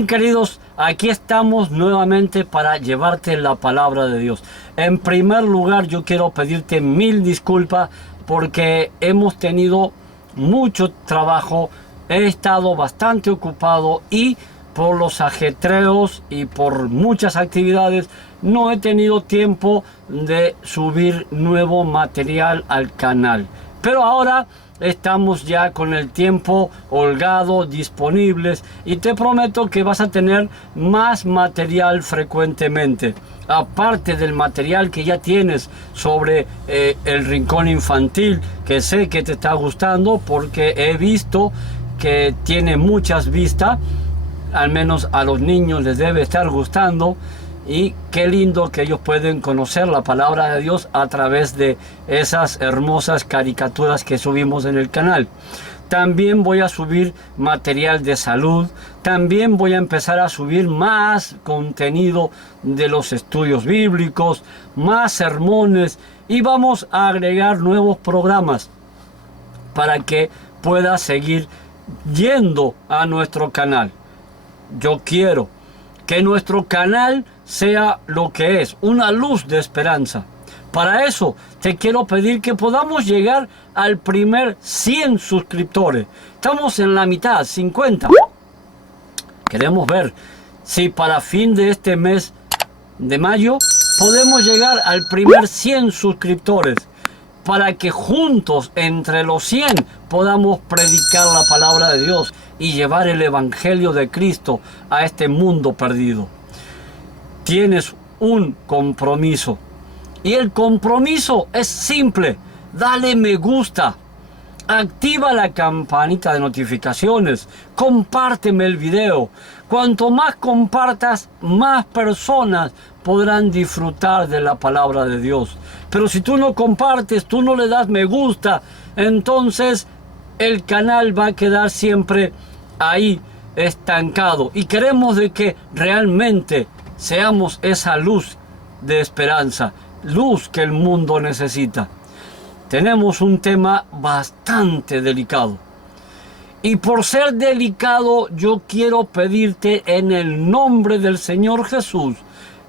Bien, queridos, aquí estamos nuevamente para llevarte la palabra de Dios. En primer lugar, yo quiero pedirte mil disculpas porque hemos tenido mucho trabajo. He estado bastante ocupado y por los ajetreos y por muchas actividades no he tenido tiempo de subir nuevo material al canal. Pero ahora estamos ya con el tiempo holgado, disponibles, y te prometo que vas a tener más material frecuentemente. Aparte del material que ya tienes sobre el rincón infantil, que sé que te está gustando porque he visto que tiene muchas vistas, al menos a los niños les debe estar gustando. Y qué lindo que ellos pueden conocer la palabra de Dios a través de esas hermosas caricaturas que subimos en el canal. También voy a subir material de salud. También voy a empezar a subir más contenido de los estudios bíblicos, más sermones, y vamos a agregar nuevos programas para que puedas seguir yendo a nuestro canal. Yo quiero que nuestro canal sea lo que es, una luz de esperanza. Para eso te quiero pedir que podamos llegar al primer 100 suscriptores. Estamos en la mitad, 50. Queremos ver si para fin de este mes de mayo podemos llegar al primer 100 suscriptores, para que juntos entre los 100 podamos predicar la palabra de Dios y llevar el evangelio de Cristo a este mundo perdido. Tienes un compromiso, y el compromiso es simple: dale me gusta, activa la campanita de notificaciones, compárteme el video. Cuanto más compartas, más personas podrán disfrutar de la palabra de Dios. Pero si tú no compartes, tú no le das me gusta, entonces el canal va a quedar siempre ahí estancado. Y queremos de que realmente seamos esa luz de esperanza, luz que el mundo necesita. Tenemos un tema bastante delicado. Y por ser delicado, yo quiero pedirte en el nombre del Señor Jesús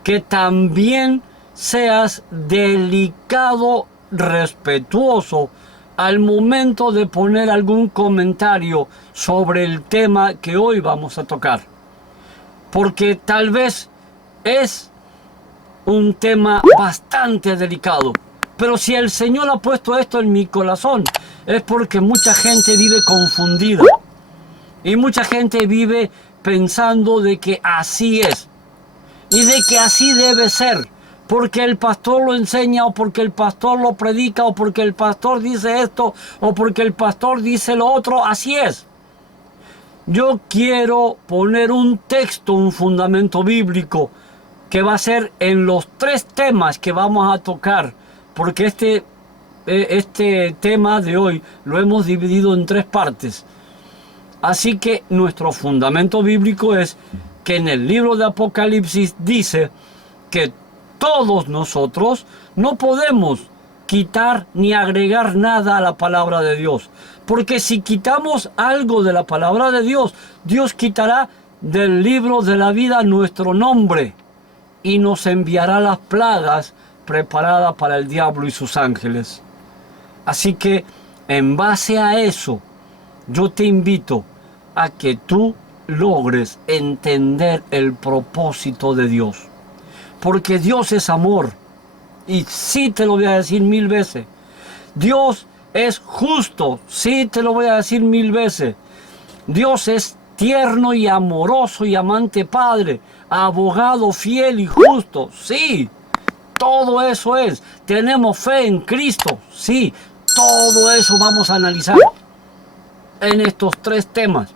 que también seas delicado, respetuoso al momento de poner algún comentario sobre el tema que hoy vamos a tocar. Porque tal vez es un tema bastante delicado, pero si el Señor ha puesto esto en mi corazón, es porque mucha gente vive confundida y mucha gente vive pensando de que así es y de que así debe ser, porque el pastor lo enseña, o porque el pastor lo predica, o porque el pastor dice esto, o porque el pastor dice lo otro. Así es. Yo quiero poner un texto, un fundamento bíblico, que va a ser en los 3 temas que vamos a tocar, porque este tema de hoy lo hemos dividido en 3 partes. Así que nuestro fundamento bíblico es que en el libro de Apocalipsis dice que todos nosotros no podemos quitar ni agregar nada a la palabra de Dios, porque si quitamos algo de la palabra de Dios, Dios quitará del libro de la vida nuestro nombre y nos enviará las plagas preparadas para el diablo y sus ángeles. Así que en base a eso, yo te invito a que tú logres entender el propósito de Dios. Porque Dios es amor. Y sí te lo voy a decir 1000 veces. Dios es justo. Sí te lo voy a decir 1000 veces. Dios es tierno y amoroso y amante Padre. Abogado fiel y justo. Sí. Todo eso es. Tenemos fe en Cristo. Sí. Todo eso vamos a analizar en estos 3 temas.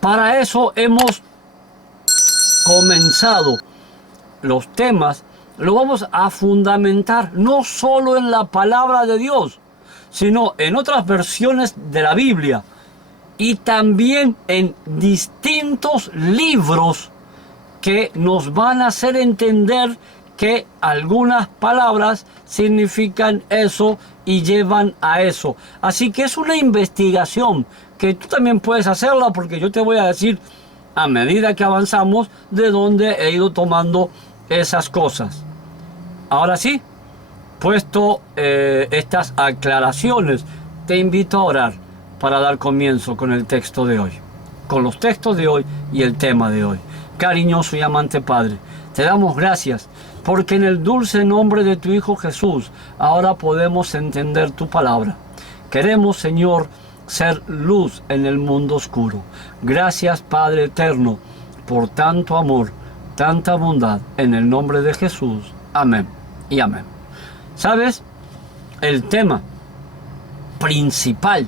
Para eso hemos comenzado los temas. Lo vamos a fundamentar no solo en la palabra de Dios, sino en otras versiones de la Biblia y también en distintos libros que nos van a hacer entender que algunas palabras significan eso y llevan a eso. Así que es una investigación que tú también puedes hacerla, porque yo te voy a decir a medida que avanzamos de donde he ido tomando esas cosas. Ahora sí, puesto estas aclaraciones, te invito a orar para dar comienzo con el texto de hoy, con los textos de hoy y el tema de hoy. Cariñoso y amante Padre, te damos gracias porque en el dulce nombre de tu Hijo Jesús ahora podemos entender tu palabra. Queremos, Señor, ser luz en el mundo oscuro. Gracias, Padre eterno, por tanto amor, tanta bondad, en el nombre de Jesús. Amén y amén. ¿Sabes? El tema principal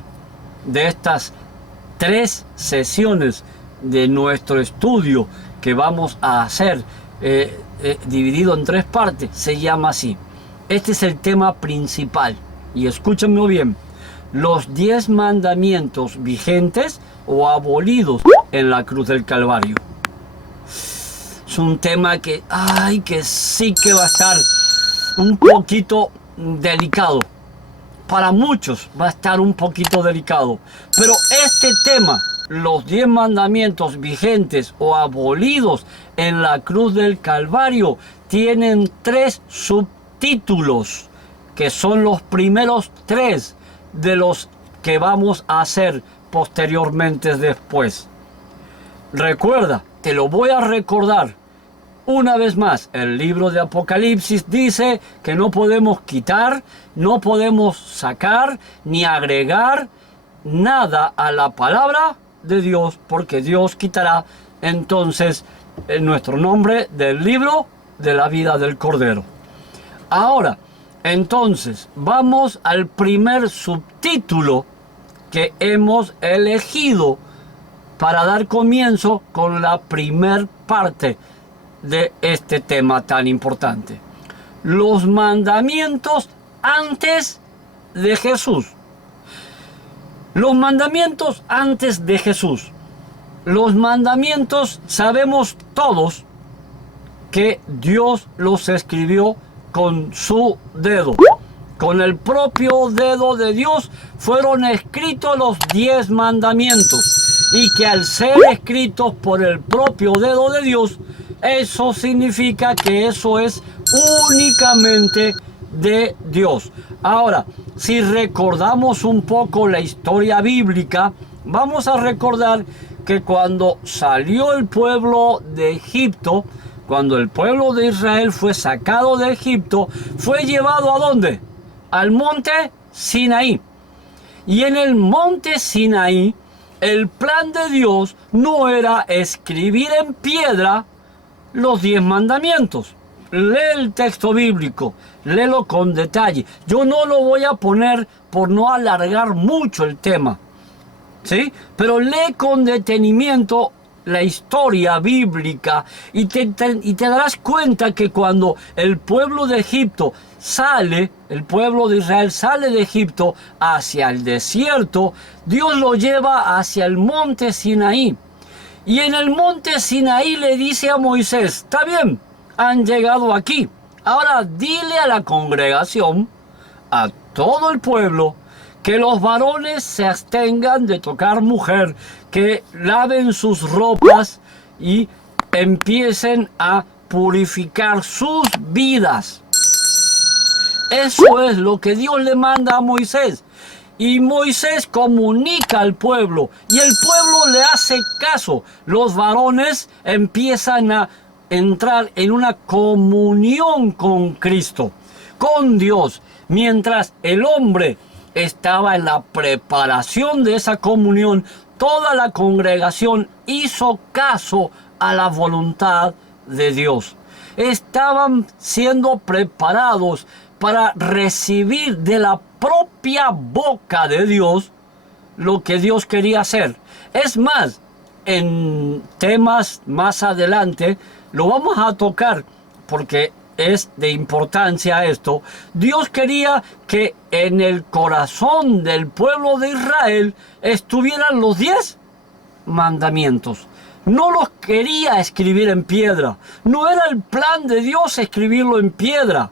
de estas 3 sesiones de nuestro estudio que vamos a hacer, dividido en 3 partes, se llama así. Este es el tema principal. Y escúchenme bien. Los 10 mandamientos vigentes o abolidos en la cruz del Calvario. Es un tema que sí que va a estar un poquito delicado. Para muchos va a estar un poquito delicado. Pero este tema, los 10 mandamientos vigentes o abolidos en la cruz del Calvario, tienen 3 subtítulos, que son los primeros 3 de los que vamos a hacer posteriormente después. Recuerda, te lo voy a recordar una vez más. El libro de Apocalipsis dice que no podemos quitar, no podemos sacar ni agregar nada a la palabra de Dios, porque Dios quitará entonces nuestro nombre del libro de la vida del Cordero. Ahora, entonces, vamos al primer subtítulo que hemos elegido para dar comienzo con la primer parte de este tema tan importante. Los mandamientos antes de Jesús. Los mandamientos antes de Jesús. Los mandamientos, sabemos todos que Dios los escribió con su dedo. Con el propio dedo de Dios fueron escritos los 10 mandamientos. Y que al ser escritos por el propio dedo de Dios, eso significa que eso es únicamente de Dios. Ahora, si recordamos un poco la historia bíblica, vamos a recordar que cuando salió el pueblo de Egipto, cuando el pueblo de Israel fue sacado de Egipto, fue llevado ¿a dónde? Al monte Sinaí. Y en el monte Sinaí, el plan de Dios no era escribir en piedra los 10 mandamientos. Lee el texto bíblico, léelo con detalle. Yo no lo voy a poner por no alargar mucho el tema, ¿sí? Pero lee con detenimiento la historia bíblica y te darás cuenta que cuando el pueblo de Egipto sale, el pueblo de Israel sale de Egipto hacia el desierto, Dios lo lleva hacia el monte Sinaí. Y en el monte Sinaí le dice a Moisés: está bien, han llegado aquí. Ahora dile a la congregación, a todo el pueblo, que los varones se abstengan de tocar mujer, que laven sus ropas y empiecen a purificar sus vidas. Eso es lo que Dios le manda a Moisés. Y Moisés comunica al pueblo y el pueblo le hace caso. Los varones empiezan a entrar en una comunión con Cristo, con Dios, mientras el hombre estaba en la preparación de esa comunión. Toda la congregación hizo caso a la voluntad de Dios. Estaban siendo preparados para recibir de la propia boca de Dios lo que Dios quería hacer. Es más, en temas más adelante lo vamos a tocar porque es de importancia esto. Dios quería que en el corazón del pueblo de Israel estuvieran los 10 mandamientos. No los quería escribir en piedra. No era el plan de Dios escribirlo en piedra.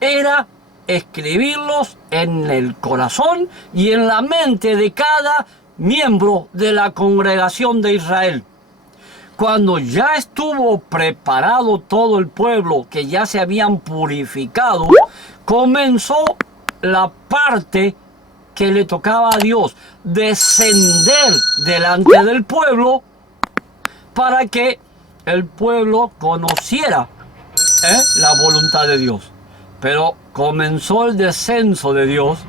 Era escribirlos en el corazón y en la mente de cada miembro de la congregación de Israel. cuando ya estuvo preparado todo el pueblo, que ya se habían purificado, comenzó la parte que le tocaba a Dios, descender delante del pueblo para que el pueblo conociera la voluntad de Dios. Pero comenzó el descenso de Dios,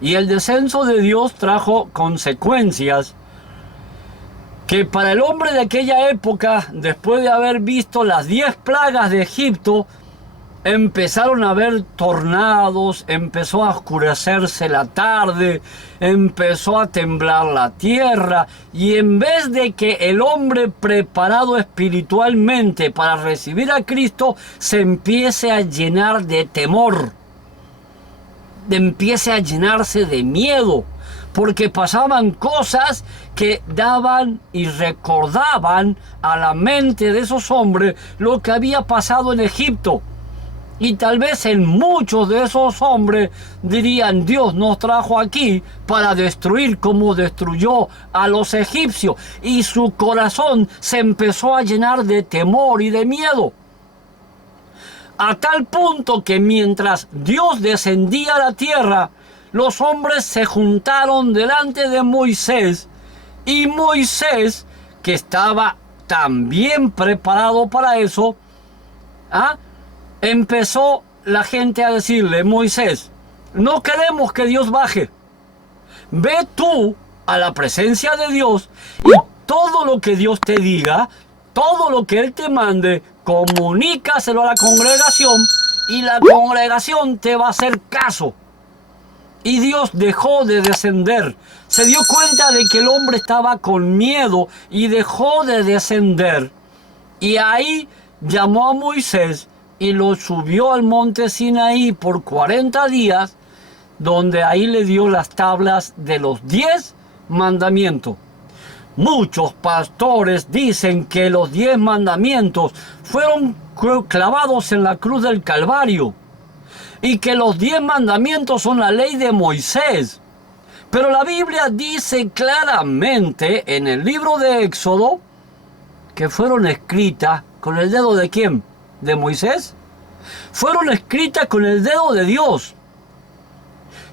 y el descenso de Dios trajo consecuencias que para el hombre de aquella época, después de haber visto las 10 plagas de Egipto, empezaron a haber tornados, empezó a oscurecerse la tarde, empezó a temblar la tierra, y en vez de que el hombre preparado espiritualmente para recibir a Cristo se empiece a llenar de temor, empiece a llenarse de miedo, porque pasaban cosas que daban y recordaban a la mente de esos hombres lo que había pasado en Egipto. Y tal vez en muchos de esos hombres dirían: Dios nos trajo aquí para destruir como destruyó a los egipcios. Y su corazón se empezó a llenar de temor y de miedo. A tal punto que mientras Dios descendía a la tierra, los hombres se juntaron delante de Moisés. Y Moisés, que estaba también preparado para eso, empezó la gente a decirle: Moisés, no queremos que Dios baje. Ve tú a la presencia de Dios y todo lo que Dios te diga, todo lo que Él te mande, comunícaselo a la congregación y la congregación te va a hacer caso. Y Dios dejó de descender. Se dio cuenta de que el hombre estaba con miedo y dejó de descender. Y ahí llamó a Moisés y lo subió al monte Sinaí por 40 días, donde ahí le dio las tablas de los 10 mandamientos. Muchos pastores dicen que los 10 mandamientos fueron clavados en la cruz del Calvario y que los 10 mandamientos son la ley de Moisés. Pero la Biblia dice claramente en el libro de Éxodo que fueron escritas con el dedo ¿de quién? ¿De Moisés? Fueron escritas con el dedo de Dios.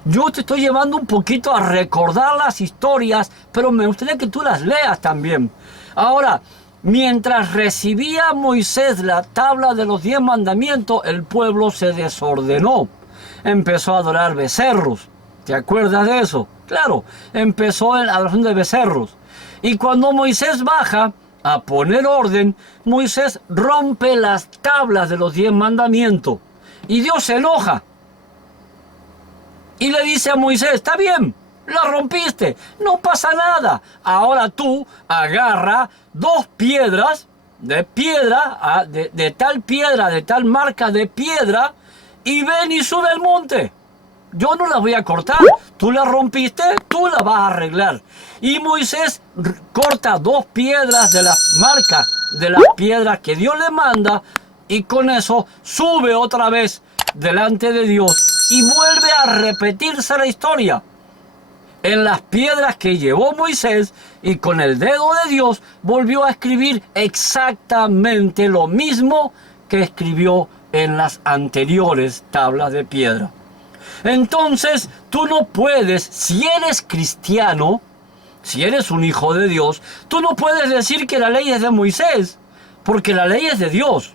Yo te estoy llevando un poquito a recordar las historias, pero me gustaría que tú las leas también. Ahora, mientras recibía Moisés la tabla de los 10 mandamientos, el pueblo se desordenó. Empezó a adorar becerros. ¿Te acuerdas de eso? Claro, empezó la adoración de becerros. Y cuando Moisés baja a poner orden, Moisés rompe las tablas de los 10 mandamientos. Y Dios se enoja. Y le dice a Moisés: está bien, la rompiste, no pasa nada. Ahora tú agarra 2 piedras de piedra, de tal piedra, de tal marca de piedra, y ven y sube al monte. Yo no la voy a cortar, tú la rompiste, tú la vas a arreglar. Y Moisés corta 2 piedras de las marcas de las piedras que Dios le manda, y con eso sube otra vez delante de Dios y vuelve a repetirse la historia en las piedras que llevó Moisés, y con el dedo de Dios volvió a escribir exactamente lo mismo que escribió en las anteriores tablas de piedra. Entonces tú no puedes, si eres cristiano, si eres un hijo de Dios, tú no puedes decir que la ley es de Moisés, porque la ley es de Dios.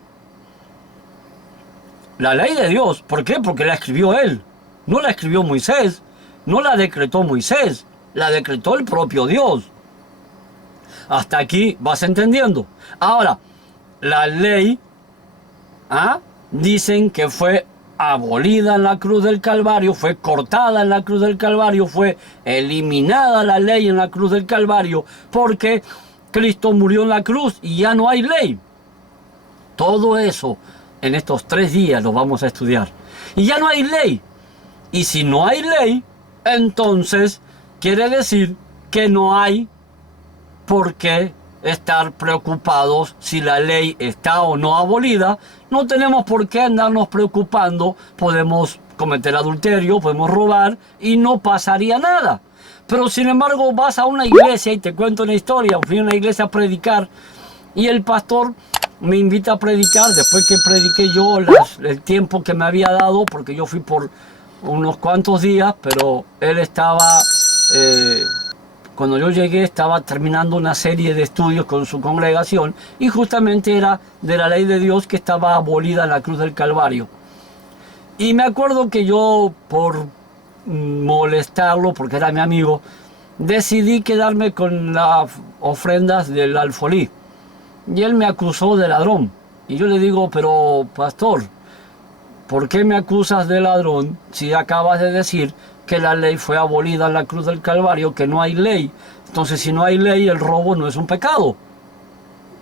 La ley de Dios, ¿por qué? Porque la escribió Él. No la escribió Moisés, no la decretó Moisés, la decretó el propio Dios. Hasta aquí vas entendiendo. Ahora, la ley, dicen que fue abolida en la cruz del Calvario, fue cortada en la cruz del Calvario, fue eliminada la ley en la cruz del Calvario, porque Cristo murió en la cruz y ya no hay ley. Todo eso en estos 3 días lo vamos a estudiar. Y ya no hay ley. Y si no hay ley, entonces quiere decir que no hay por qué estar preocupados si la ley está o no abolida. No tenemos por qué andarnos preocupando. Podemos cometer adulterio, podemos robar y no pasaría nada. Pero sin embargo vas a una iglesia, y te cuento una historia, fui a una iglesia a predicar, Y el pastor me invita a predicar, después que prediqué yo el tiempo que me había dado, porque yo fui por unos cuantos días, pero él estaba, cuando yo llegué, estaba terminando una serie de estudios con su congregación, y justamente era de la ley de Dios que estaba abolida en la cruz del Calvario. Y me acuerdo que yo, por molestarlo, porque era mi amigo, decidí quedarme con las ofrendas del alfolí. Y él me acusó de ladrón. Y yo le digo, pero pastor, ¿por qué me acusas de ladrón si acabas de decir que la ley fue abolida en la cruz del Calvario, que no hay ley? Entonces, si no hay ley, el robo no es un pecado.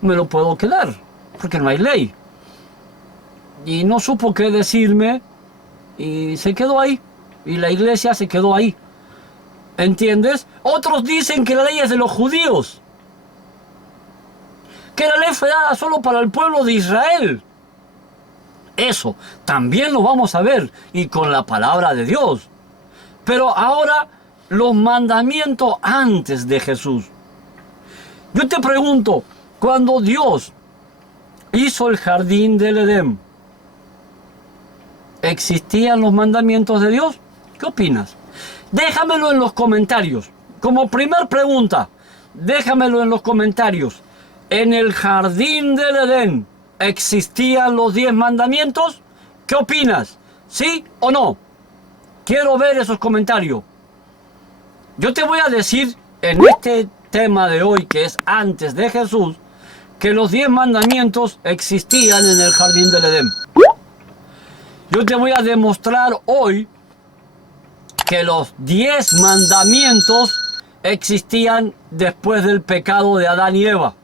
Me lo puedo quedar, porque no hay ley. Y no supo qué decirme y se quedó ahí. Y la iglesia se quedó ahí. ¿Entiendes? Otros dicen que la ley es de los judíos, que la ley fue dada solo para el pueblo de Israel. Eso también lo vamos a ver, y con la palabra de Dios. Pero ahora, los mandamientos antes de Jesús. Yo te pregunto, cuando Dios hizo el jardín del Edén, ¿existían los mandamientos de Dios? ¿Qué opinas? Déjamelo en los comentarios. Como primer pregunta, déjamelo en los comentarios. ¿En el jardín del Edén existían los 10 mandamientos? ¿Qué opinas? ¿Sí o no? Quiero ver esos comentarios. Yo te voy a decir en este tema de hoy, que es antes de Jesús, que los 10 mandamientos existían en el jardín del Edén. Yo te voy a demostrar hoy que los 10 mandamientos existían después del pecado de Adán y Eva.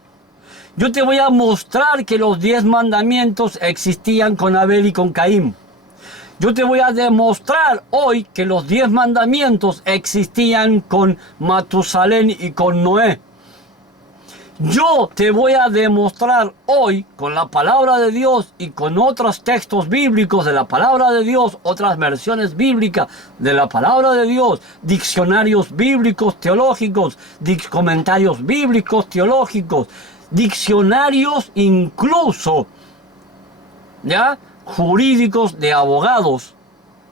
Yo te voy a mostrar que los 10 mandamientos existían con Abel y con Caín. Yo te voy a demostrar hoy que los 10 mandamientos existían con Matusalén y con Noé. Yo te voy a demostrar hoy con la palabra de Dios y con otros textos bíblicos de la palabra de Dios, otras versiones bíblicas de la palabra de Dios, diccionarios bíblicos teológicos, comentarios bíblicos teológicos, diccionarios incluso, ¿ya?, jurídicos de abogados,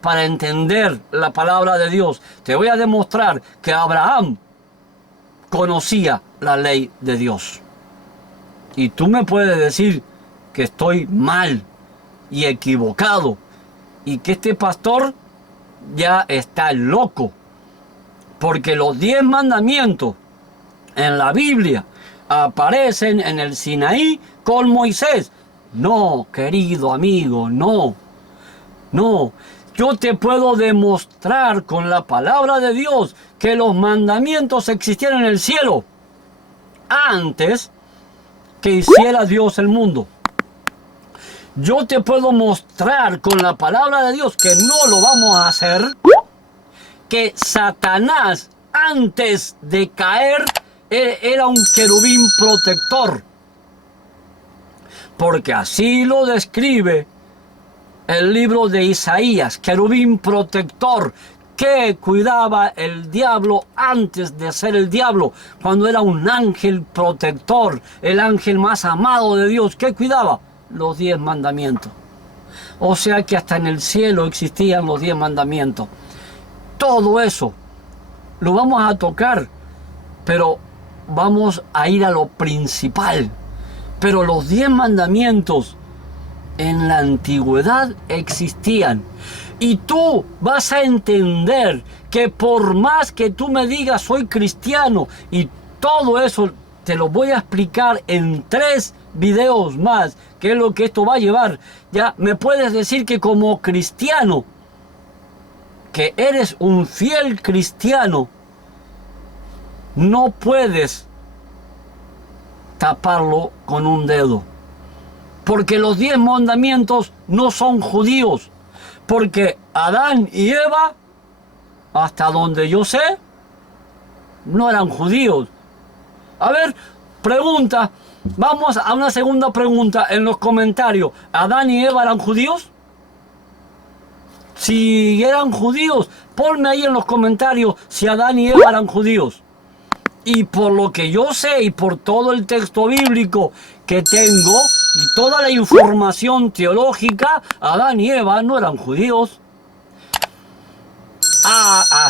para entender la palabra de Dios. Te voy a demostrar que Abraham conocía la ley de Dios. Y tú me puedes decir que estoy mal y equivocado, y que este pastor ya está loco, porque los 10 mandamientos en la Biblia aparecen en el Sinaí con Moisés. No, querido amigo, no. Yo te puedo demostrar con la palabra de Dios que los mandamientos existían en el cielo antes que hiciera Dios el mundo. Yo te puedo mostrar con la palabra de Dios, que no lo vamos a hacer, que Satanás, antes de caer, era un querubín protector. Porque así lo describe el libro de Isaías, querubín protector, que cuidaba el diablo antes de ser el diablo, cuando era un ángel protector, el ángel más amado de Dios. ¿Qué cuidaba? Los 10 mandamientos. O sea que hasta en el cielo existían los 10 mandamientos. Todo eso lo vamos a tocar, pero vamos a ir a lo principal. Pero los 10 mandamientos en la antigüedad existían. Y tú vas a entender que por más que tú me digas soy cristiano, y todo eso te lo voy a explicar en 3 videos más, que es lo que esto va a llevar. Ya me puedes decir que como cristiano, que eres un fiel cristiano, no puedes taparlo con un dedo. Porque los 10 mandamientos no son judíos. Porque Adán y Eva, hasta donde yo sé, no eran judíos. A ver, pregunta. Vamos a una segunda pregunta en los comentarios. ¿Adán y Eva eran judíos? Si eran judíos, ponme ahí en los comentarios si Adán y Eva eran judíos. Y por lo que yo sé y por todo el texto bíblico que tengo y toda la información teológica, Adán y Eva no eran judíos.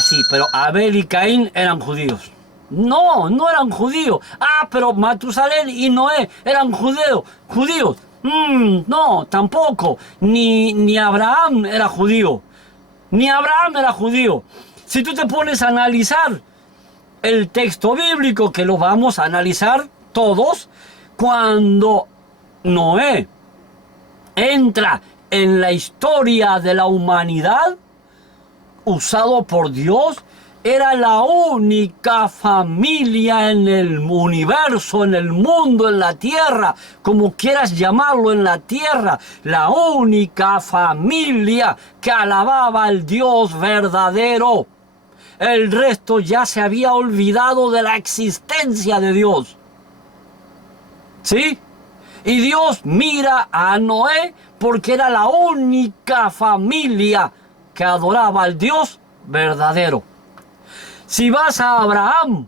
Sí, pero Abel y Caín eran judíos. No, no eran judíos. Pero Matusalén y Noé eran judíos. No, tampoco. Ni Abraham era judío. Ni Abraham era judío. Si tú te pones a analizar el texto bíblico, que lo vamos a analizar todos, cuando Noé entra en la historia de la humanidad, usado por Dios, era la única familia en el universo, en el mundo, en la tierra, como quieras llamarlo, en la tierra, la única familia que alababa al Dios verdadero. El resto ya se había olvidado de la existencia de Dios. ¿Sí? Y Dios mira a Noé porque era la única familia que adoraba al Dios verdadero. Si vas a Abraham,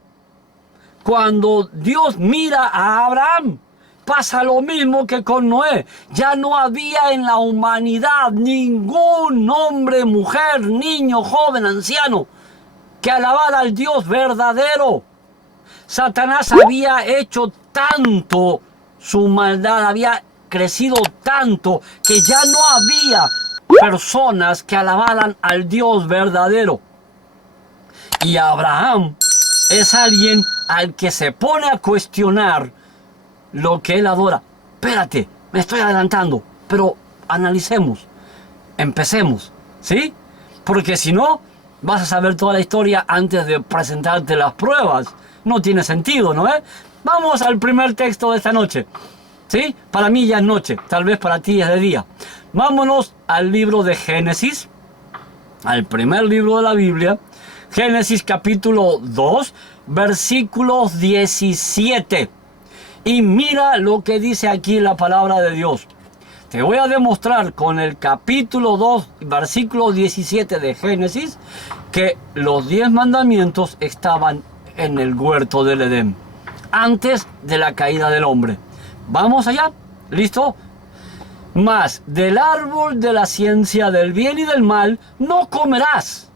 cuando Dios mira a Abraham, pasa lo mismo que con Noé. Ya no había en la humanidad ningún hombre, mujer, niño, joven, anciano que alabara al Dios verdadero. Satanás había hecho tanto, su maldad había crecido tanto, que ya no había personas que alabaran al Dios verdadero. Y Abraham es alguien al que se pone a cuestionar lo que él adora. Espérate, me estoy adelantando, pero analicemos, empecemos, ¿sí? Porque si no, vas a saber toda la historia antes de presentarte las pruebas. No tiene sentido, ¿no? Vamos al primer texto de esta noche, ¿sí? Para mí ya es noche, tal vez para ti es de día. Vámonos al libro de Génesis, al primer libro de la Biblia, Génesis capítulo 2, versículos 17. Y mira lo que dice aquí la palabra de Dios. Te voy a demostrar con el capítulo 2, versículo 17 de Génesis, que los 10 mandamientos estaban en el huerto del Edén, antes de la caída del hombre. ¿Vamos allá? ¿Listo? Mas del árbol de la ciencia del bien y del mal no comerás,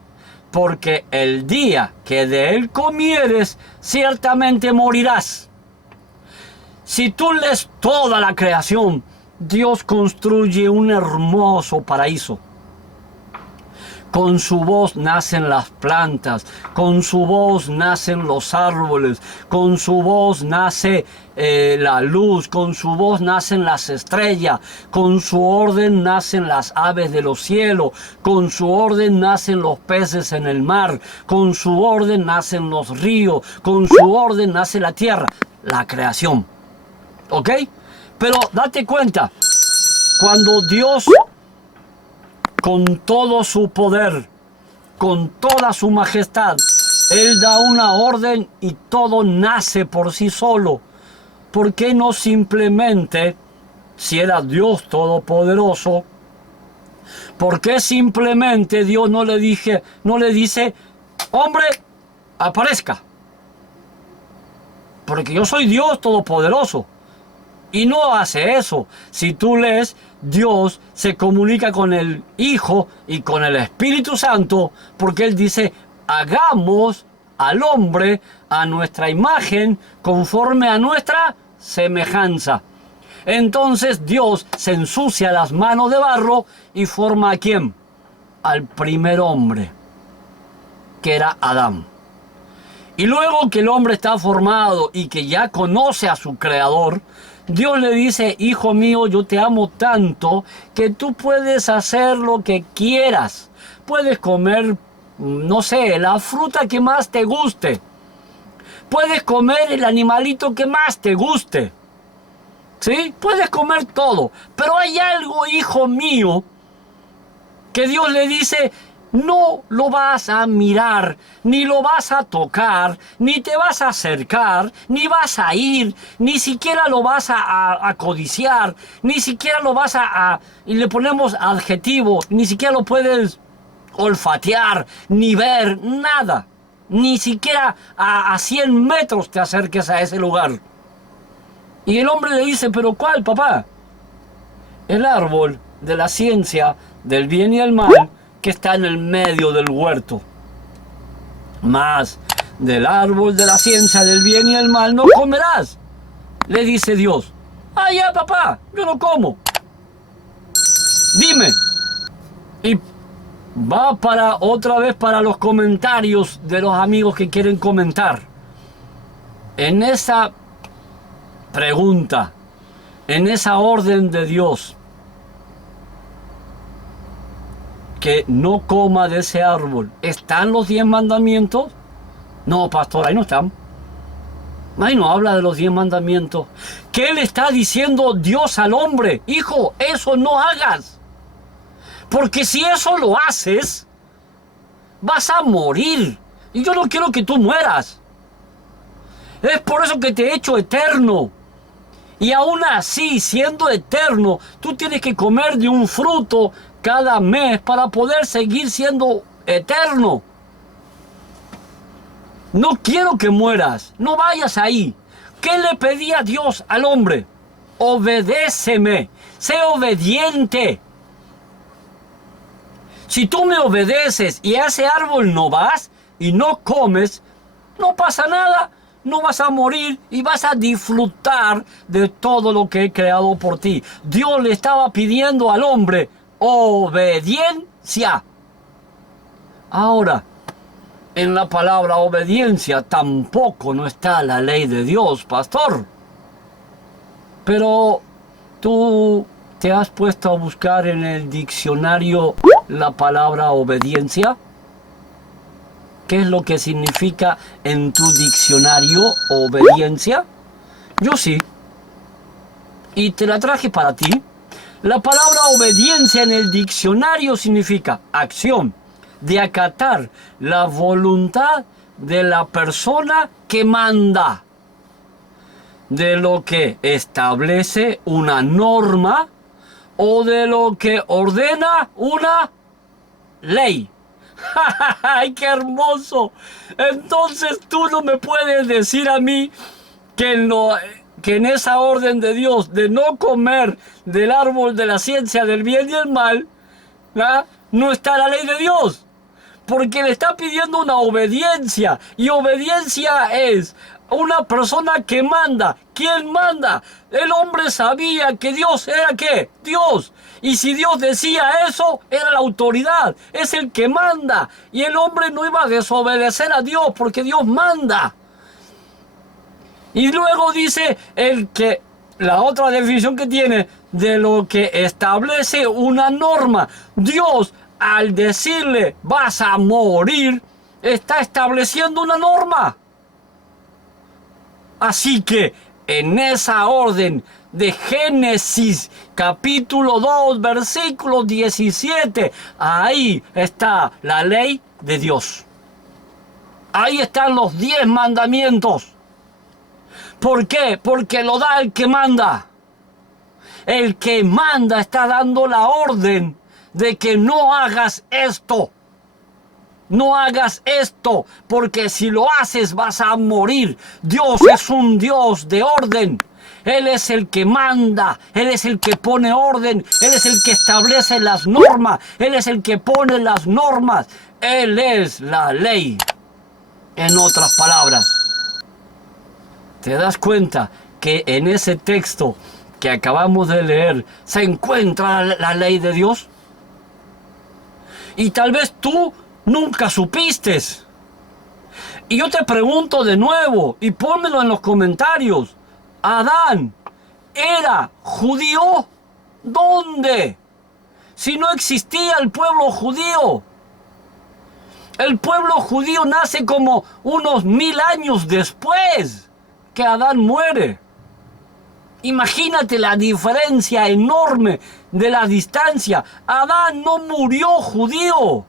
porque el día que de él comieres, ciertamente morirás. Si tú lees toda la creación, Dios construye un hermoso paraíso. Con su voz nacen las plantas, con su voz nacen los árboles, con su voz nace la luz, con su voz nacen las estrellas, con su orden nacen las aves de los cielos, con su orden nacen los peces en el mar, con su orden nacen los ríos, con su orden nace la tierra, la creación. ¿Ok? Pero date cuenta, cuando Dios, con todo su poder, con toda su majestad, Él da una orden y todo nace por sí solo. ¿Por qué no simplemente, si era Dios todopoderoso, por qué simplemente Dios no le dice, hombre, aparezca? Porque yo soy Dios todopoderoso. Y no hace eso. Si tú lees, Dios se comunica con el Hijo y con el Espíritu Santo, porque Él dice, hagamos al hombre a nuestra imagen, conforme a nuestra semejanza. Entonces Dios se ensucia las manos de barro y forma ¿a quién? Al primer hombre, que era Adán. Y luego que el hombre está formado y que ya conoce a su Creador, Dios le dice, hijo mío, yo te amo tanto que tú puedes hacer lo que quieras. Puedes comer, no sé, la fruta que más te guste. Puedes comer el animalito que más te guste. ¿Sí? Puedes comer todo. Pero hay algo, hijo mío, que Dios le dice, no lo vas a mirar, ni lo vas a tocar, ni te vas a acercar, ni vas a ir, ni siquiera lo vas a codiciar, ni siquiera lo vas y le ponemos adjetivo, ni siquiera lo puedes olfatear, ni ver, nada. Ni siquiera a 100 metros te acerques a ese lugar. Y el hombre le dice, ¿pero cuál, papá? El árbol de la ciencia del bien y el mal que está en el medio del huerto. Mas del árbol de la ciencia del bien y el mal no comerás, le dice Dios. Ah, ya, papá, yo no como. Dime. Y va para otra vez para los comentarios de los amigos que quieren comentar. En esa pregunta, en esa orden de Dios, que no coma de ese árbol, ¿están los 10 mandamientos? No, pastor, ahí no están. Ahí no habla de los 10 mandamientos. ¿Qué le está diciendo Dios al hombre? Hijo, eso no hagas. Porque si eso lo haces, vas a morir. Y yo no quiero que tú mueras. Es por eso que te he hecho eterno. Y aún así, siendo eterno, tú tienes que comer de un fruto cada mes para poder seguir siendo eterno. No quiero que mueras, no vayas ahí. ¿Qué le pedía Dios al hombre? Obedéceme, sé obediente. Si tú me obedeces y a ese árbol no vas y no comes, no pasa nada, no vas a morir y vas a disfrutar de todo lo que he creado por ti. Dios le estaba pidiendo al hombre obediencia. Ahora, en la palabra obediencia tampoco no está la ley de Dios, pastor. Pero tú te has puesto a buscar en el diccionario la palabra obediencia. ¿Qué es lo que significa en tu diccionario obediencia? Yo sí. Y te la traje para ti. La palabra obediencia en el diccionario significa acción de acatar la voluntad de la persona que manda, de lo que establece una norma o de lo que ordena una ley. ¡Ay, qué hermoso! Entonces tú no me puedes decir a mí que en esa orden de Dios de no comer del árbol de la ciencia del bien y el mal, no está la ley de Dios. Porque le está pidiendo una obediencia. Y obediencia es una persona que manda. ¿Quién manda? El hombre sabía que Dios era ¿qué? Dios. Y si Dios decía eso, era la autoridad. Es el que manda. Y el hombre no iba a desobedecer a Dios porque Dios manda. Y luego dice la otra definición que tiene de lo que establece una norma. Dios, al decirle vas a morir, está estableciendo una norma. Así que en esa orden de Génesis capítulo 2 versículo 17, ahí está la ley de Dios. Ahí están los 10 mandamientos. ¿Por qué? Porque lo da el que manda. El que manda está dando la orden de que no hagas esto. No hagas esto, porque si lo haces vas a morir. Dios es un Dios de orden. Él es el que manda, Él es el que pone orden, Él es el que establece las normas, Él es el que pone las normas. Él es la ley, en otras palabras. ¿Te das cuenta que en ese texto que acabamos de leer se encuentra la ley de Dios? Y tal vez tú nunca supiste. Y yo te pregunto de nuevo, y pónmelo en los comentarios. ¿Adán era judío? ¿Dónde? Si no existía el pueblo judío. El pueblo judío nace como unos 1000 años después que Adán muere. Imagínate la diferencia enorme de la distancia. Adán no murió judío.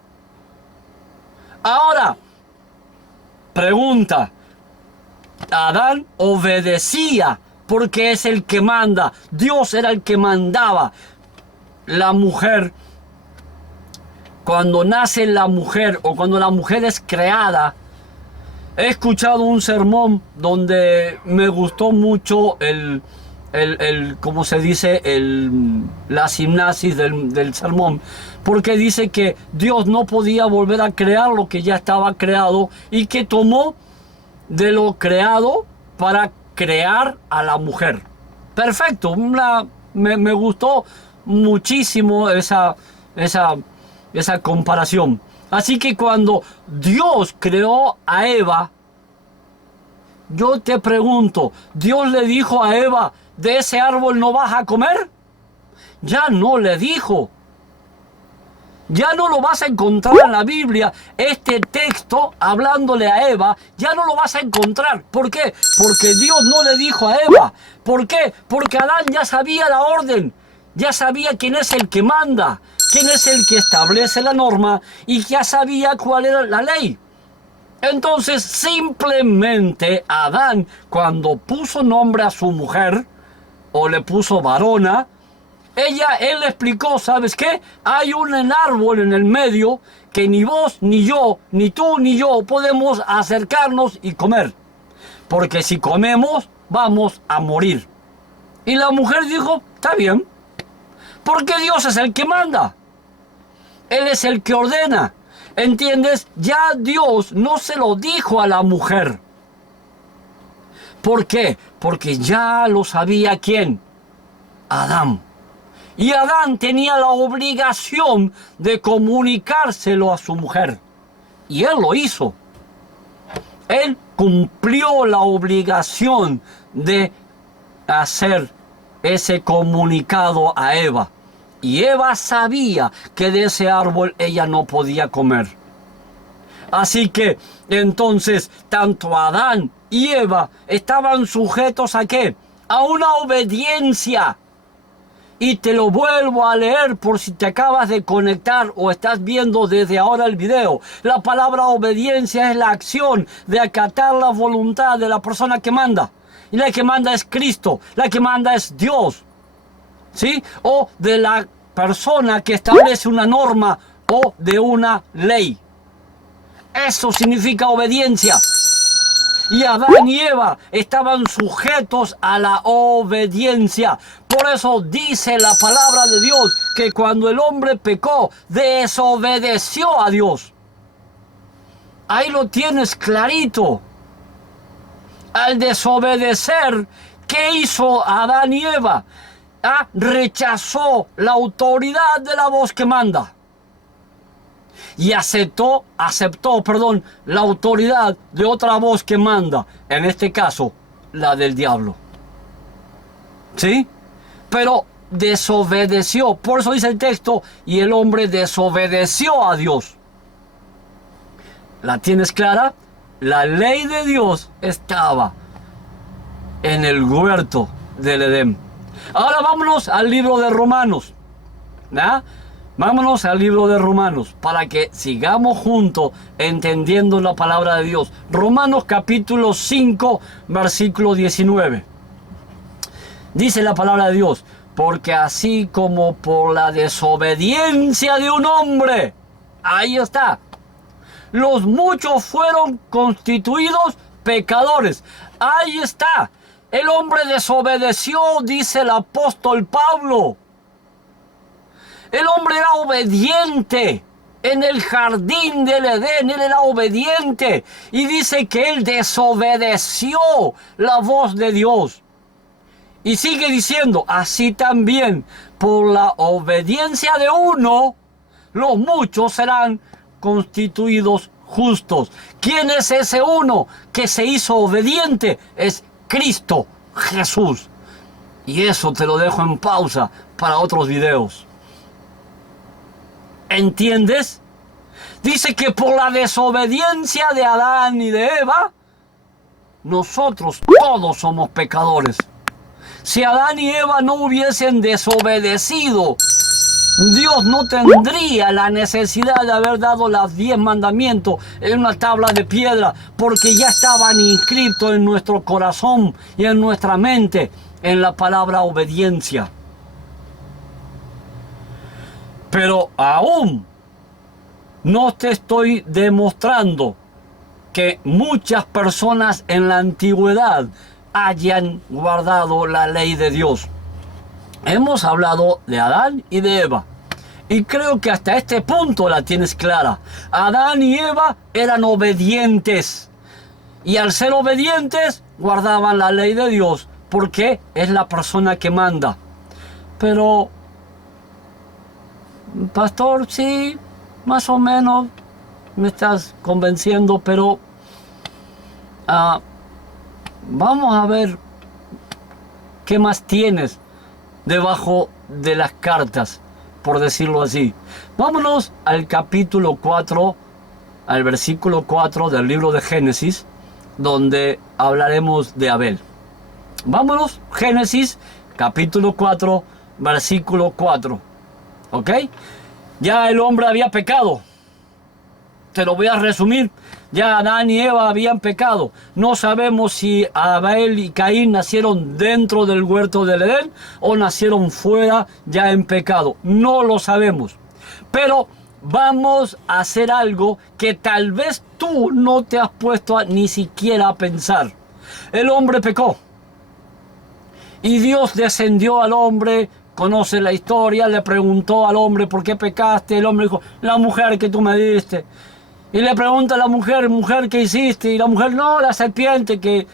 Ahora, pregunta. Adán obedecía porque es el que manda. Dios era el que mandaba. La mujer, cuando nace la mujer o cuando la mujer es creada, he escuchado un sermón donde me gustó mucho ¿cómo se dice? La sinapsis del sermón, porque dice que Dios no podía volver a crear lo que ya estaba creado y que tomó de lo creado para crear a la mujer. Perfecto, me gustó muchísimo esa comparación. Así que cuando Dios creó a Eva, yo te pregunto, ¿Dios le dijo a Eva, de ese árbol no vas a comer? Ya no le dijo. Ya no lo vas a encontrar en la Biblia, este texto hablándole a Eva, ya no lo vas a encontrar. ¿Por qué? Porque Dios no le dijo a Eva. ¿Por qué? Porque Adán ya sabía la orden, ya sabía quién es el que manda, quién es el que establece la norma y ya sabía cuál era la ley. Entonces simplemente Adán, cuando puso nombre a su mujer, o le puso varona, él le explicó, ¿sabes qué? Hay un árbol en el medio que ni vos, ni yo, ni tú, ni yo podemos acercarnos y comer. Porque si comemos, vamos a morir. Y la mujer dijo, está bien. Porque Dios es el que manda. Él es el que ordena. ¿Entiendes? Ya Dios no se lo dijo a la mujer. ¿Por qué? Porque ya lo sabía ¿quién? Adán. Y Adán tenía la obligación de comunicárselo a su mujer. Y él lo hizo. Él cumplió la obligación de hacer ese comunicado a Eva. Y Eva sabía que de ese árbol ella no podía comer. Así que entonces tanto Adán y Eva estaban sujetos ¿a qué? A una obediencia. Y te lo vuelvo a leer por si te acabas de conectar o estás viendo desde ahora el video. La palabra obediencia es la acción de acatar la voluntad de la persona que manda. Y la que manda es Cristo, la que manda es Dios. ¿Sí? O de la persona que establece una norma o de una ley. Eso significa obediencia. Y Adán y Eva estaban sujetos a la obediencia. Por eso dice la palabra de Dios que cuando el hombre pecó, desobedeció a Dios. Ahí lo tienes clarito. Al desobedecer, ¿qué hizo Adán y Eva? Rechazó la autoridad de la voz que manda. Y aceptó, la autoridad de otra voz que manda, en este caso, la del diablo. ¿Sí? Pero desobedeció, por eso dice el texto, y el hombre desobedeció a Dios. ¿La tienes clara? La ley de Dios estaba en el huerto del Edén. Ahora vámonos al libro de Romanos. ¿Ah? Vámonos al libro de Romanos para que sigamos juntos entendiendo la palabra de Dios. Romanos capítulo 5, versículo 19. Dice la palabra de Dios, porque así como por la desobediencia de un hombre, ahí está, los muchos fueron constituidos pecadores. Ahí está, el hombre desobedeció, dice el apóstol Pablo. El hombre era obediente en el jardín del Edén, él era obediente y dice que él desobedeció la voz de Dios. Y sigue diciendo, así también por la obediencia de uno, los muchos serán constituidos justos. ¿Quién es ese uno que se hizo obediente? Es Cristo Jesús. Y eso te lo dejo en pausa para otros videos. ¿Entiendes? Dice que por la desobediencia de Adán y de Eva, nosotros todos somos pecadores. Si Adán y Eva no hubiesen desobedecido, Dios no tendría la necesidad de haber dado los 10 mandamientos en una tabla de piedra, porque ya estaban inscritos en nuestro corazón y en nuestra mente en la palabra obediencia. Pero aún no te estoy demostrando que muchas personas en la antigüedad hayan guardado la ley de Dios. Hemos hablado de Adán y de Eva. Y creo que hasta este punto la tienes clara. Adán y Eva eran obedientes. Y al ser obedientes, guardaban la ley de Dios. Porque es la persona que manda. Pero, pastor, sí, más o menos me estás convenciendo, pero vamos a ver qué más tienes debajo de las cartas, por decirlo así. Vámonos al capítulo 4, al versículo 4 del libro de Génesis, donde hablaremos de Abel. Vámonos, Génesis, capítulo 4, versículo 4. ¿Ok? Ya el hombre había pecado. Te lo voy a resumir. Ya Adán y Eva habían pecado. No sabemos si Abel y Caín nacieron dentro del huerto del Edén o nacieron fuera ya en pecado. No lo sabemos. Pero vamos a hacer algo que tal vez tú no te has puesto ni siquiera a pensar. El hombre pecó. Y Dios descendió al hombre, conoce la historia, le preguntó al hombre por qué pecaste. El hombre dijo, la mujer que tú me diste. Y le pregunta a la mujer, mujer, ¿qué hiciste? Y la mujer, no, la serpiente que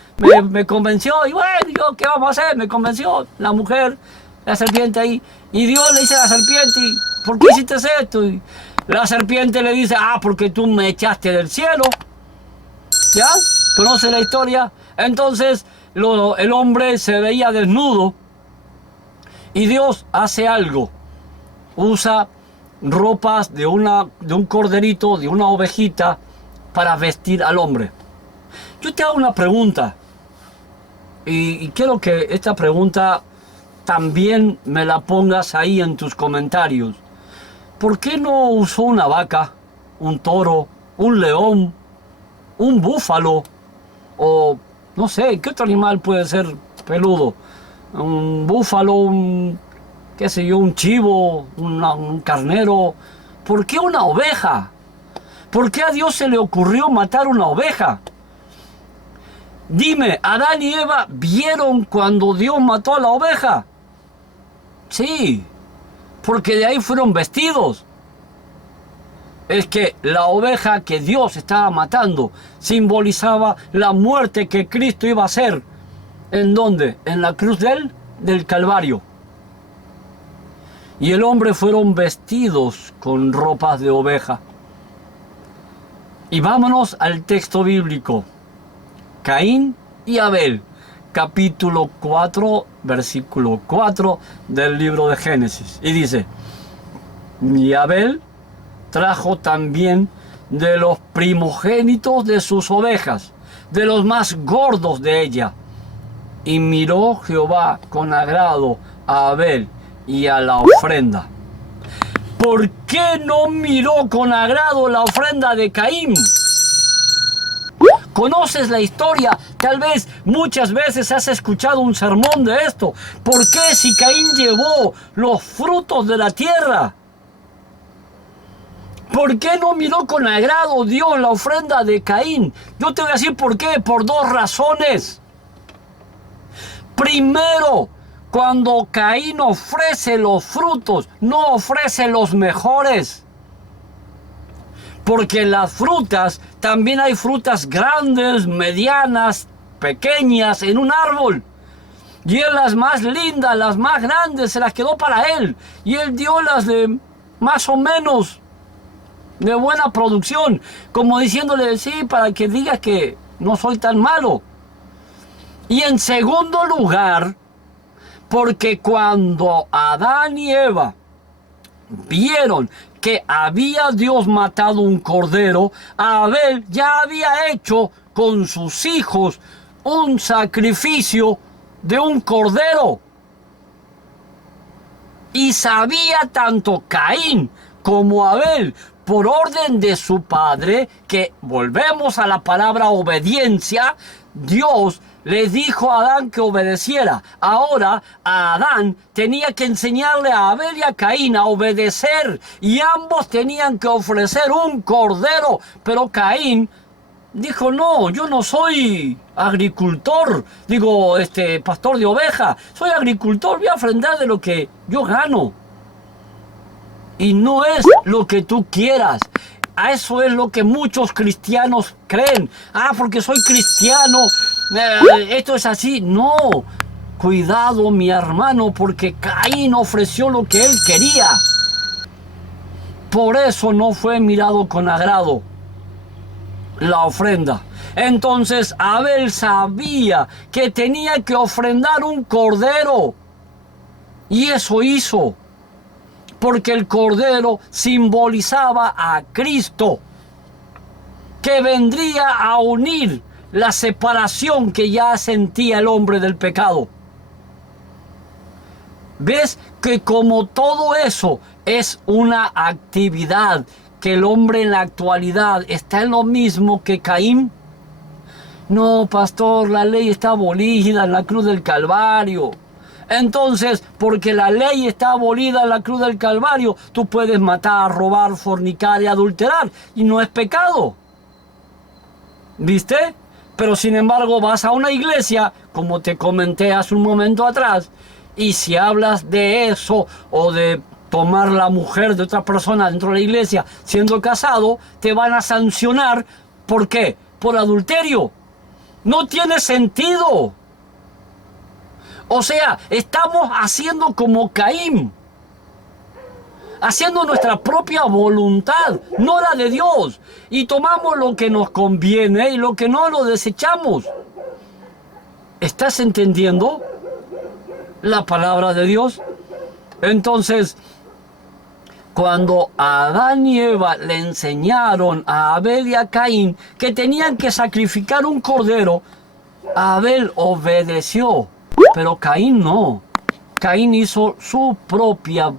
me convenció. Y bueno, yo, ¿qué vamos a hacer? Me convenció la mujer, la serpiente ahí. Y Dios le dice a la serpiente, ¿por qué hiciste esto? Y la serpiente le dice, porque tú me echaste del cielo. ¿Ya? ¿Conoce la historia? Entonces el hombre se veía desnudo y Dios hace algo. Usa ropas de un corderito, de una ovejita, para vestir al hombre. Yo te hago una pregunta y quiero que esta pregunta también me la pongas ahí en tus comentarios. ¿Por qué no usó una vaca, un toro, un león, un búfalo o no sé, qué otro animal puede ser peludo? Un búfalo, qué sé yo, un chivo, un carnero. ¿Por qué una oveja? ¿Por qué a Dios se le ocurrió matar una oveja? Dime, ¿Adán y Eva vieron cuando Dios mató a la oveja? Sí, porque de ahí fueron vestidos. Es que la oveja que Dios estaba matando simbolizaba la muerte que Cristo iba a hacer. ¿En dónde? En la cruz del Calvario. Y el hombre fueron vestidos con ropas de oveja. Y vámonos al texto bíblico. Caín y Abel, capítulo 4, versículo 4 del libro de Génesis. Y dice, y Abel trajo también de los primogénitos de sus ovejas, de los más gordos de ella. Y miró Jehová con agrado a Abel y a la ofrenda. ¿Por qué no miró con agrado la ofrenda de Caín? ¿Conoces la historia? Tal vez muchas veces has escuchado un sermón de esto. ¿Por qué si Caín llevó los frutos de la tierra? ¿Por qué no miró con agrado Dios la ofrenda de Caín? Yo te voy a decir por qué. Por dos razones. Primero, cuando Caín ofrece los frutos, no ofrece los mejores. Porque las frutas, también hay frutas grandes, medianas, pequeñas en un árbol. Y él las más lindas, las más grandes, se las quedó para él. Y él dio las de más o menos de buena producción. Como diciéndole, sí, para que digas que no soy tan malo. Y en segundo lugar, porque cuando Adán y Eva vieron que había Dios matado un cordero, Abel ya había hecho con sus hijos un sacrificio de un cordero. Y sabía tanto Caín como Abel, por orden de su padre, que volvemos a la palabra obediencia, Dios le dijo a Adán que obedeciera. Ahora a Adán tenía que enseñarle a Abel y a Caín a obedecer. Y ambos tenían que ofrecer un cordero. Pero Caín dijo, no, yo no soy agricultor, digo, pastor de oveja, soy agricultor, voy a ofrendar de lo que yo gano. Y no es lo que tú quieras. A eso es lo que muchos cristianos creen. Ah, porque soy cristiano, esto es así. No, cuidado mi hermano, porque Caín ofreció lo que él quería. Por eso no fue mirado con agrado la ofrenda. Entonces Abel sabía que tenía que ofrendar un cordero. Y eso hizo. Porque el cordero simbolizaba a Cristo, que vendría a unir la separación que ya sentía el hombre del pecado. ¿Ves que como todo eso es una actividad que el hombre en la actualidad está en lo mismo que Caín? No, pastor, la ley está abolida en la cruz del Calvario. Entonces, porque la ley está abolida en la cruz del Calvario, tú puedes matar, robar, fornicar y adulterar, y no es pecado. ¿Viste? Pero sin embargo vas a una iglesia, como te comenté hace un momento atrás, y si hablas de eso o de tomar la mujer de otra persona dentro de la iglesia siendo casado, te van a sancionar. ¿Por qué? Por adulterio. No tiene sentido. O sea, estamos haciendo como Caín, haciendo nuestra propia voluntad, no la de Dios, y tomamos lo que nos conviene y lo que no lo desechamos. ¿Estás entendiendo la palabra de Dios? Entonces, cuando a Adán y Eva le enseñaron a Abel y a Caín que tenían que sacrificar un cordero, Abel obedeció. Pero Caín no. Caín hizo su propia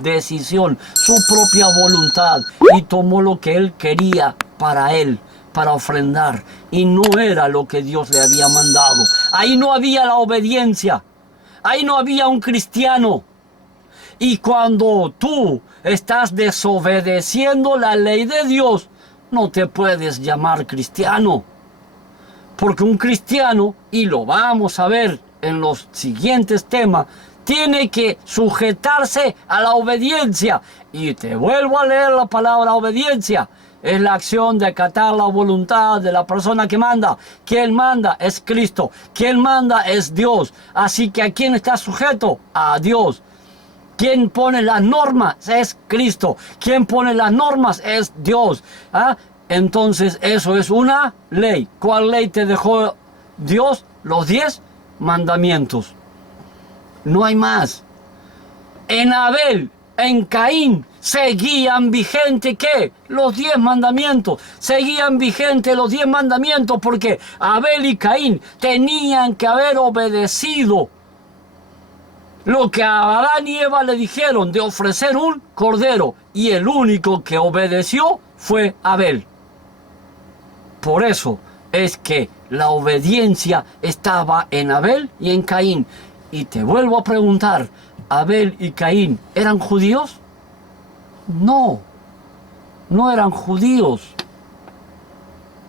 decisión, su propia voluntad, y tomó lo que él quería para él, para ofrendar, y no era lo que Dios le había mandado. Ahí no había la obediencia, ahí no había un cristiano. Y cuando tú estás desobedeciendo la ley de Dios, no te puedes llamar cristiano. Porque un cristiano, y lo vamos a ver en los siguientes temas, tiene que sujetarse a la obediencia. Y te vuelvo a leer la palabra obediencia. Es la acción de acatar la voluntad de la persona que manda. Quien manda es Cristo. Quien manda es Dios. Así que ¿a quién está sujeto? A Dios. Quien pone las normas es Cristo. Quien pone las normas es Dios. ¿Ah? Entonces eso es una ley. ¿Cuál ley te dejó Dios? Los 10 mandamientos. No hay más. En Abel, en Caín, seguían vigente ¿qué? Los 10 mandamientos. Seguían vigente los 10 mandamientos porque Abel y Caín tenían que haber obedecido lo que a Adán y Eva le dijeron de ofrecer un cordero. Y el único que obedeció fue Abel. Por eso es que la obediencia estaba en Abel y en Caín. Y te vuelvo a preguntar, ¿Abel y Caín eran judíos? No, no eran judíos.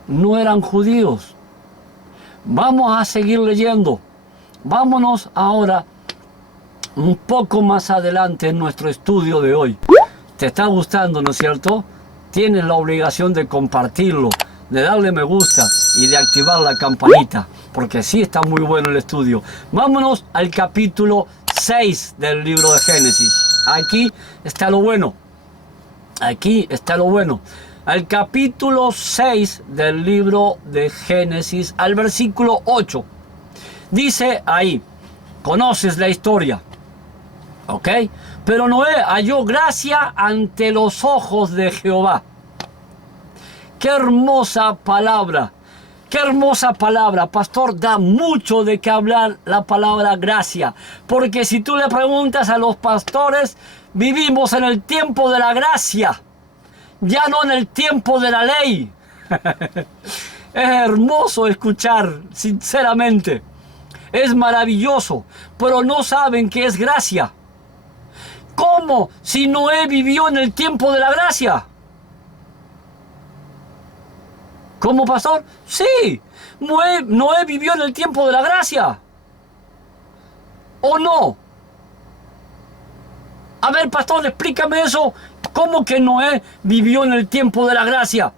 No eran judíos. Vamos a seguir leyendo. Vámonos ahora un poco más adelante en nuestro estudio de hoy. ¿Te está gustando, no es cierto? Tienes la obligación de compartirlo, de darle me gusta y de activar la campanita, porque sí está muy bueno el estudio. Vámonos al capítulo 6 del libro de Génesis. Aquí está lo bueno. Aquí está lo bueno. Al capítulo 6 del libro de Génesis, al versículo 8. Dice ahí, conoces la historia, ¿ok? Pero Noé halló gracia ante los ojos de Jehová. ¡Qué hermosa palabra! ¡Qué hermosa palabra! Pastor, da mucho de qué hablar la palabra gracia. Porque si tú le preguntas a los pastores, vivimos en el tiempo de la gracia, ya no en el tiempo de la ley. Es hermoso escuchar, sinceramente. Es maravilloso, pero no saben qué es gracia. ¿Cómo? Si Noé vivió en el tiempo de la gracia. ¿Cómo, pastor? Sí, Noé vivió en el tiempo de la gracia. ¿O no? A ver, pastor, explícame eso. ¿Cómo que Noé vivió en el tiempo de la gracia?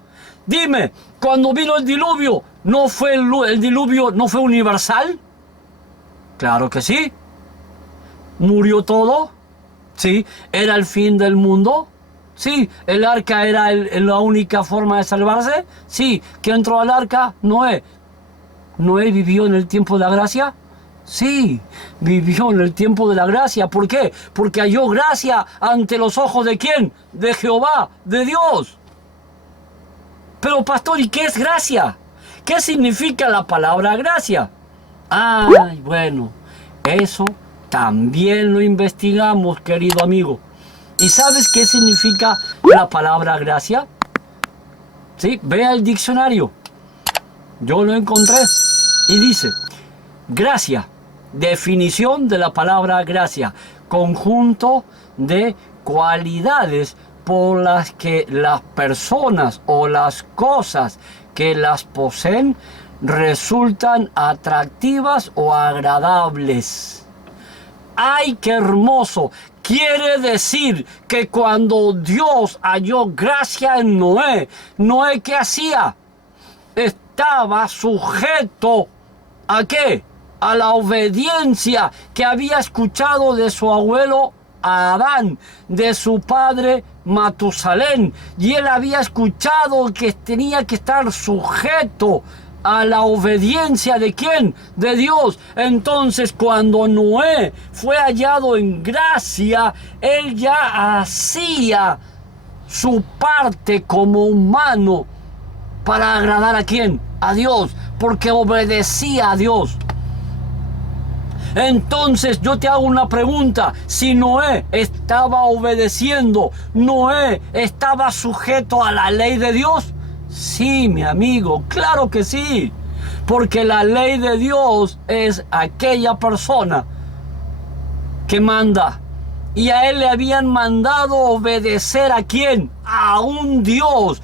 Dime, cuando vino el diluvio, ¿no fue el diluvio no fue universal? Claro que sí. ¿Murió todo? Sí. ¿Era el fin del mundo? Sí. ¿El arca era la única forma de salvarse? Sí. ¿Quién entró al arca? Noé. ¿Noé vivió en el tiempo de la gracia? Sí, vivió en el tiempo de la gracia. ¿Por qué? Porque halló gracia ante los ojos ¿de quién? De Jehová, de Dios. Pero pastor, ¿y qué es gracia? ¿Qué significa la palabra gracia? Ay, bueno, eso también lo investigamos, querido amigo. ¿Y sabes qué significa la palabra gracia? Sí, ve al diccionario. Yo lo encontré y dice, gracia, definición de la palabra gracia, conjunto de cualidades por las que las personas o las cosas que las poseen resultan atractivas o agradables. ¡Ay, qué hermoso! Quiere decir que cuando Dios halló gracia en Noé, ¿Noé qué hacía? Estaba sujeto ¿a qué? A la obediencia que había escuchado de su abuelo Adán, de su padre Matusalén, y él había escuchado que tenía que estar sujeto a la obediencia ¿de quién? De Dios. Entonces, cuando Noé fue hallado en gracia, él ya hacía su parte como humano para agradar ¿a quién? A Dios, porque obedecía a Dios. Entonces yo te hago una pregunta, si Noé estaba obedeciendo, ¿Noé estaba sujeto a la ley de Dios? Sí, mi amigo, claro que sí, porque la ley de Dios es aquella persona que manda, y a él le habían mandado obedecer ¿a quién? A un Dios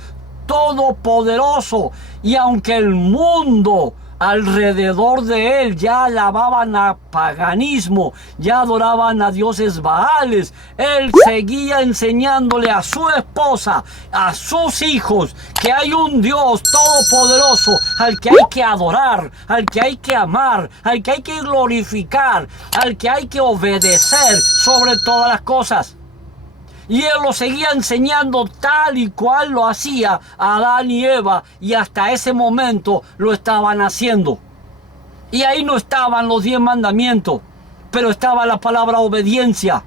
todopoderoso, y aunque el mundo alrededor de él ya alababan a paganismo, ya adoraban a dioses baales, él seguía enseñándole a su esposa, a sus hijos, que hay un Dios todopoderoso al que hay que adorar, al que hay que amar, al que hay que glorificar, al que hay que obedecer sobre todas las cosas. Y él lo seguía enseñando tal y cual lo hacía Adán y Eva, y hasta ese momento lo estaban haciendo. Y ahí no estaban los 10 mandamientos, pero estaba la palabra obediencia.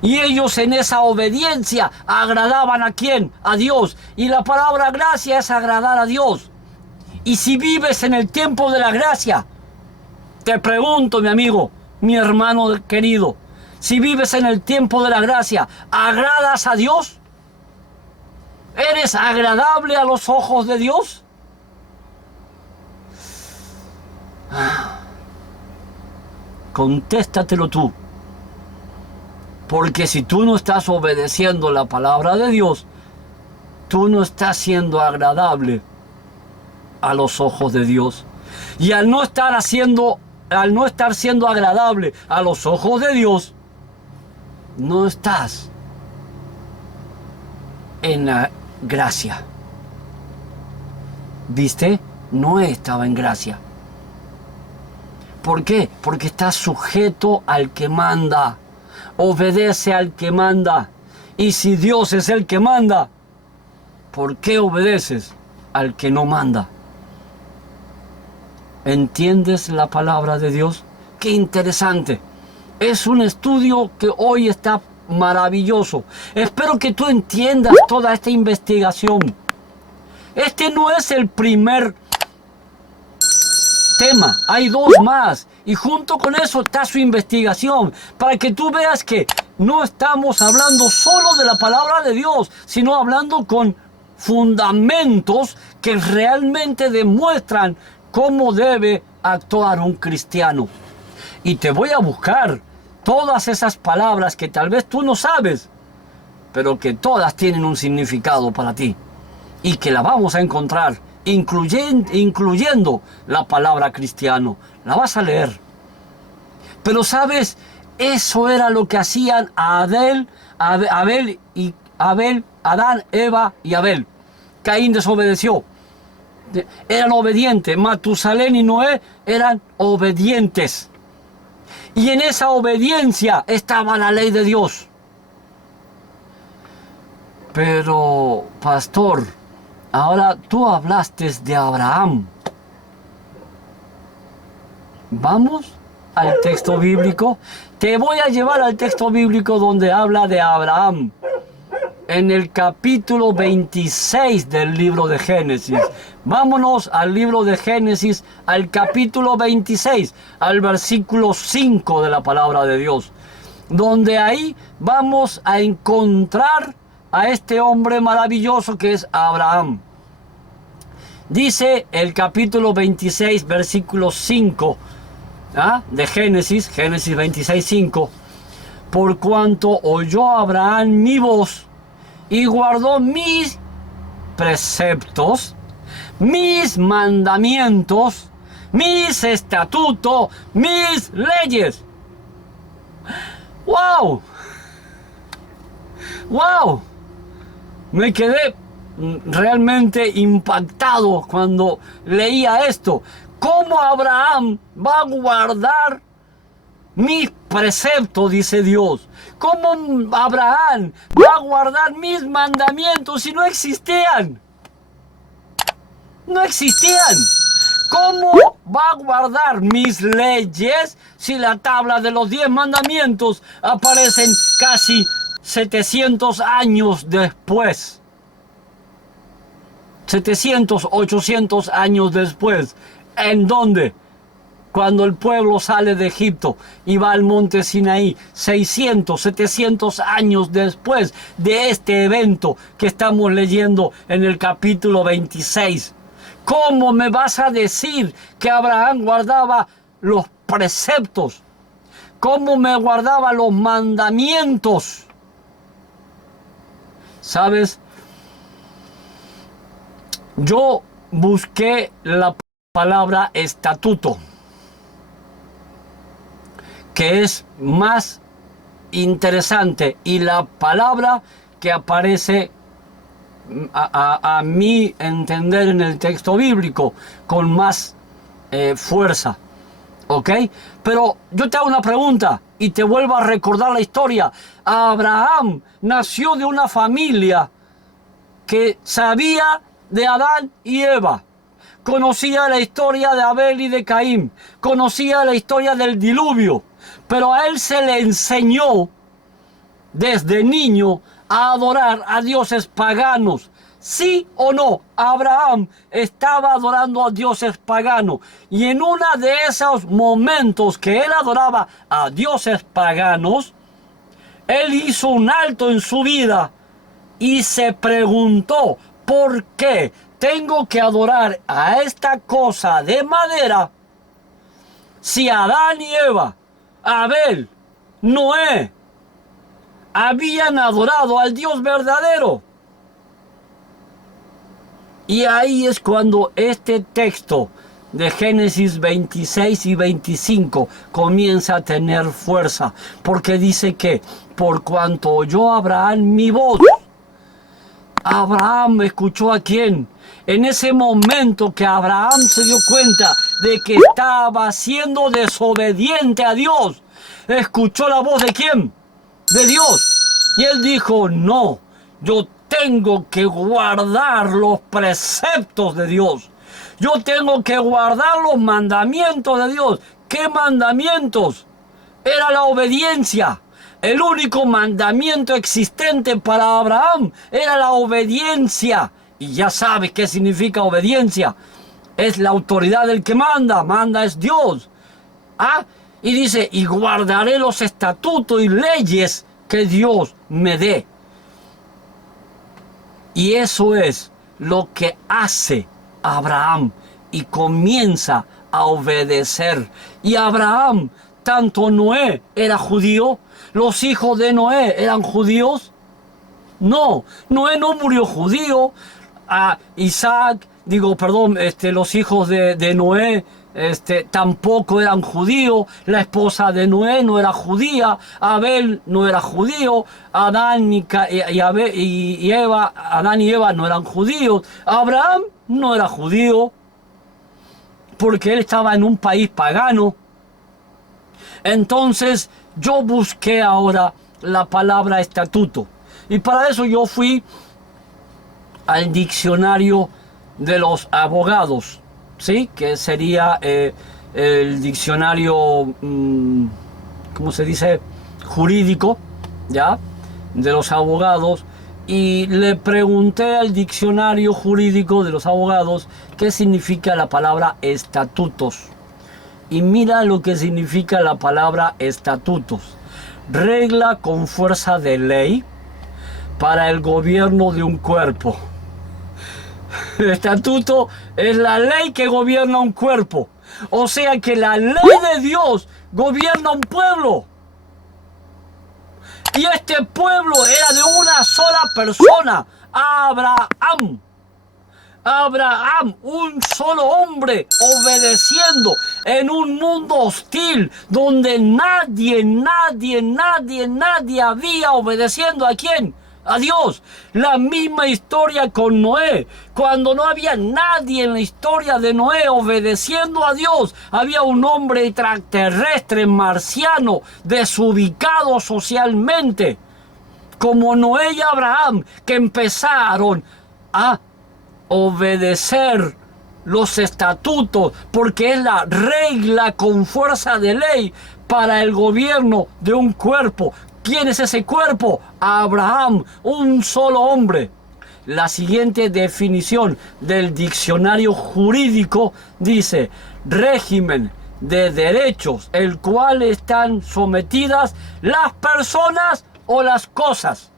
Y ellos en esa obediencia agradaban ¿a quién? A Dios. Y la palabra gracia es agradar a Dios. Y si vives en el tiempo de la gracia, te pregunto, mi amigo, mi hermano querido, si vives en el tiempo de la gracia, ¿agradas a Dios? ¿Eres agradable a los ojos de Dios? Contéstatelo tú. Porque si tú no estás obedeciendo la palabra de Dios, tú no estás siendo agradable a los ojos de Dios. Y al no estar siendo agradable a los ojos de Dios, no estás en la gracia. ¿Viste? No estaba en gracia. ¿Por qué? Porque estás sujeto al que manda. Obedece al que manda. Y si Dios es el que manda, ¿por qué obedeces al que no manda? ¿Entiendes la palabra de Dios? ¡Qué interesante! Es un estudio que hoy está maravilloso. Espero que tú entiendas toda esta investigación. Este no es el primer tema, hay 2 más. Y junto con eso está su investigación, para que tú veas que no estamos hablando solo de la palabra de Dios, sino hablando con fundamentos que realmente demuestran cómo debe actuar un cristiano. Y te voy a buscar todas esas palabras que tal vez tú no sabes, pero que todas tienen un significado para ti. Y que la vamos a encontrar incluyendo la palabra cristiano. La vas a leer. Pero sabes, eso era lo que hacían Adán, Eva y Abel. Caín desobedeció. Eran obedientes. Matusalén y Noé eran obedientes. Y en esa obediencia estaba la ley de Dios. Pero, pastor, ahora tú hablaste de Abraham. ¿Vamos al texto bíblico? Te voy a llevar al texto bíblico donde habla de Abraham. En el capítulo 26 del libro de Génesis. Vámonos al libro de Génesis, al capítulo 26, al versículo 5 de la palabra de Dios. Donde ahí vamos a encontrar a este hombre maravilloso que es Abraham. Dice el capítulo 26, versículo 5 de Génesis, Génesis 26, 5. Por cuanto oyó Abraham mi voz y guardó mis preceptos, mis mandamientos, mis estatutos, mis leyes. ¡Wow! ¡Wow! Me quedé realmente impactado cuando leía esto. ¿Cómo Abraham va a guardar mis preceptos? Dice Dios. ¿Cómo Abraham va a guardar mis mandamientos si no existían? No existían. ¿Cómo va a guardar mis leyes si la tabla de los 10 mandamientos aparecen casi 700 años después? 700, 800 años después. ¿En dónde? Cuando el pueblo sale de Egipto y va al monte Sinaí, 600, 700 años después de este evento que estamos leyendo en el capítulo 26. ¿Cómo me vas a decir que Abraham guardaba los preceptos? ¿Cómo me guardaba los mandamientos? ¿Sabes? Yo busqué la palabra estatuto, que es más interesante, y la palabra que aparece a mi entender en el texto bíblico con más fuerza, ¿ok? Pero yo te hago una pregunta y te vuelvo a recordar la historia. Abraham nació de una familia que sabía de Adán y Eva. Conocía la historia de Abel y de Caín. Conocía la historia del diluvio. Pero a él se le enseñó desde niño a adorar a dioses paganos. ¿Sí o no? Abraham estaba adorando a dioses paganos. Y en uno de esos momentos que él adoraba a dioses paganos, él hizo un alto en su vida y se preguntó: ¿por qué tengo que adorar a esta cosa de madera si Adán y Eva, Abel, Noé habían adorado al Dios verdadero? Y ahí es cuando este texto de Génesis 26 y 25 comienza a tener fuerza, porque dice que por cuanto oyó Abraham mi voz. Abraham escuchó ¿a quién? En ese momento que Abraham se dio cuenta de que estaba siendo desobediente a Dios, ¿escuchó la voz de quién? De Dios. Y él dijo: no, yo tengo que guardar los preceptos de Dios. Yo tengo que guardar los mandamientos de Dios. ¿Qué mandamientos? Era la obediencia. El único mandamiento existente para Abraham era la obediencia. Y ya sabes qué significa obediencia. Es la autoridad del que manda. Manda es Dios. Y dice: y guardaré los estatutos y leyes que Dios me dé. Y eso es lo que hace Abraham. Y comienza a obedecer. Y Abraham, tanto Noé era judío, los hijos de Noé eran judíos. No, Noé no murió judío. Isaac, los hijos de Noé, tampoco eran judíos, la esposa de Noé no era judía, Abel no era judío, Adán y Eva no eran judíos, Abraham no era judío, porque él estaba en un país pagano. Entonces yo busqué ahora la palabra estatuto, y para eso yo fui al diccionario de los abogados, ¿sí? Que sería el diccionario, ¿cómo se dice? Jurídico, ¿ya? De los abogados. Y le pregunté al diccionario jurídico de los abogados qué significa la palabra estatutos. Y mira lo que significa la palabra estatutos: regla con fuerza de ley para el gobierno de un cuerpo. El estatuto es la ley que gobierna un cuerpo. O sea que la ley de Dios gobierna un pueblo. Y este pueblo era de una sola persona: Abraham. Abraham, un solo hombre, obedeciendo en un mundo hostil donde nadie había obedeciendo. ¿A quién? A Dios. La misma historia con Noé. Cuando no había nadie en la historia de Noé obedeciendo a Dios, había un hombre extraterrestre, marciano, desubicado socialmente, como Noé y Abraham, que empezaron a obedecer los estatutos, porque es la regla con fuerza de ley para el gobierno de un cuerpo. ¿Quién es ese cuerpo? Abraham, un solo hombre. La siguiente definición del diccionario jurídico dice: régimen de derechos el cual están sometidas las personas o las cosas.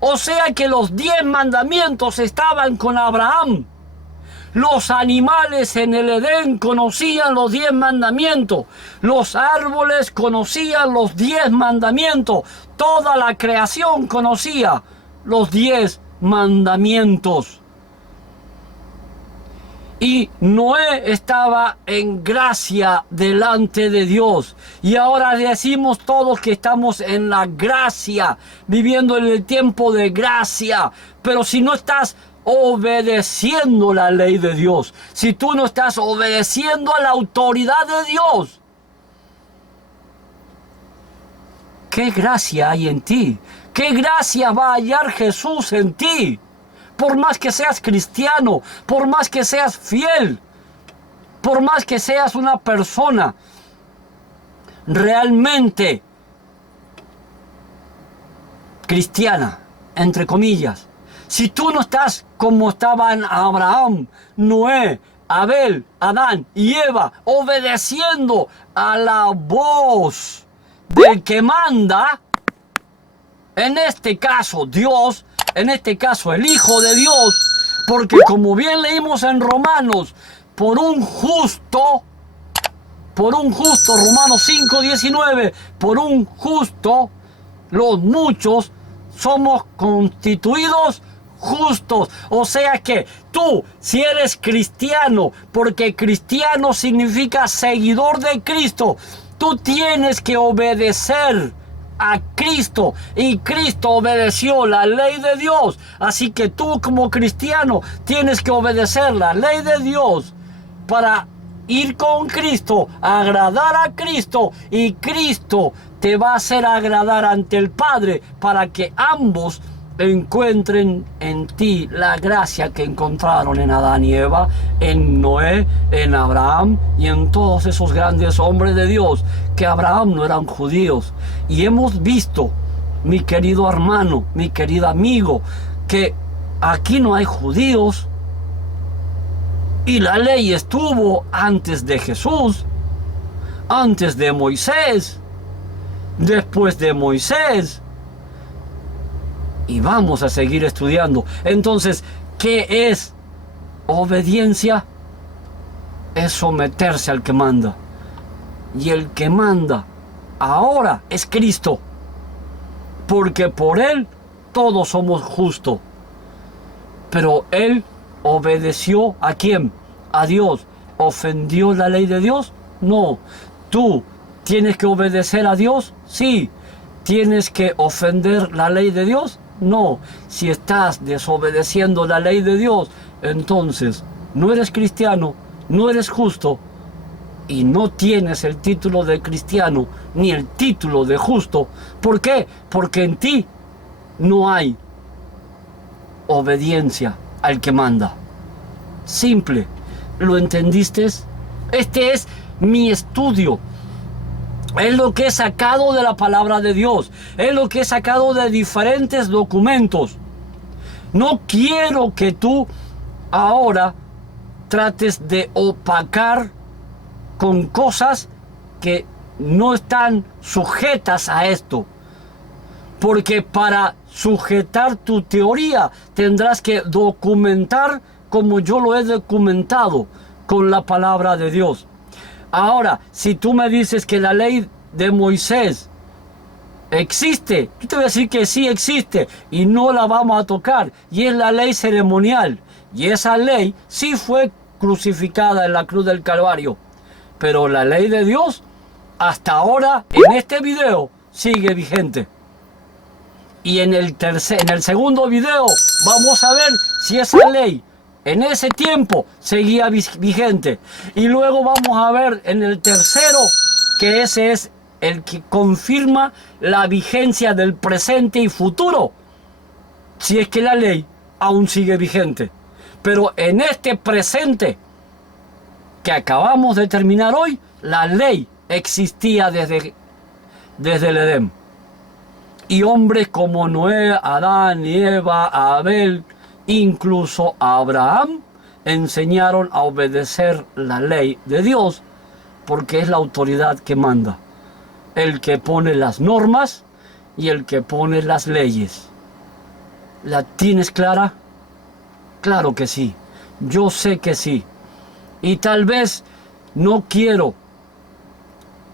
O sea que los 10 mandamientos estaban con Abraham. Los animales en el Edén conocían los 10 mandamientos. Los árboles conocían los 10 mandamientos. Toda la creación conocía los 10 mandamientos. Y Noé estaba en gracia delante de Dios. Y ahora decimos todos que estamos en la gracia, viviendo en el tiempo de gracia. Pero si no estás obedeciendo la ley de Dios, si tú no estás obedeciendo a la autoridad de Dios, ¿qué gracia hay en ti? ¿Qué gracia va a hallar Jesús en ti? Por más que seas cristiano, por más que seas fiel, por más que seas una persona realmente cristiana, entre comillas, si tú no estás como estaban Abraham, Noé, Abel, Adán y Eva, obedeciendo a la voz del que manda, en este caso Dios, en este caso el Hijo de Dios, porque como bien leímos en Romanos, por un justo, Romanos 5:19, por un justo, los muchos somos constituidos justos. O sea que tú, si eres cristiano, porque cristiano significa seguidor de Cristo, tú tienes que obedecer a Cristo, y Cristo obedeció la ley de Dios. Así que tú, como cristiano, tienes que obedecer la ley de Dios para ir con Cristo, agradar a Cristo, y Cristo te va a hacer agradar ante el Padre, para que ambos encuentren en ti la gracia que encontraron en Adán y Eva, en Noé, en Abraham y en todos esos grandes hombres de Dios. Que Abraham no eran judíos, y hemos visto, mi querido hermano, mi querido amigo, que aquí no hay judíos, y la ley estuvo antes de Jesús, antes de Moisés, después de Moisés, y vamos a seguir estudiando. Entonces, ¿qué es obediencia? Es someterse al que manda. Y el que manda ahora es Cristo, porque por Él todos somos justos. Pero Él ¿Obedeció a quién? A Dios. ¿Ofendió la ley de Dios? No. ¿Tú tienes que obedecer a Dios? Sí. ¿Tienes que ofender la ley de Dios? No. Si estás desobedeciendo la ley de Dios, entonces no eres cristiano, no eres justo y no tienes el título de cristiano ni el título de justo. ¿Por qué? Porque en ti no hay obediencia al que manda. Simple. ¿Lo entendiste? Este es mi estudio. Es lo que he sacado de la palabra de Dios. Es lo que he sacado de diferentes documentos. No quiero que tú ahora trates de opacar con cosas que no están sujetas a esto. Porque para sujetar tu teoría tendrás que documentar como yo lo he documentado con la palabra de Dios. Ahora, si tú me dices que la ley de Moisés existe, yo te voy a decir que sí existe y no la vamos a tocar. Y es la ley ceremonial. Y esa ley sí fue crucificada en la cruz del Calvario. Pero la ley de Dios, hasta ahora, en este video, sigue vigente. Y en el segundo video vamos a ver si esa ley en ese tiempo seguía vigente. Y luego vamos a ver en el tercero que ese es el que confirma la vigencia del presente y futuro. Si es que la ley aún sigue vigente. Pero en este presente que acabamos de terminar hoy, la ley existía desde el Edén. Y hombres como Noé, Adán y Eva, Abel, incluso Abraham, enseñaron a obedecer la ley de Dios, porque es la autoridad que manda, el que pone las normas y el que pone las leyes. ¿La tienes clara? Claro que sí, yo sé que sí. Y tal vez no quiero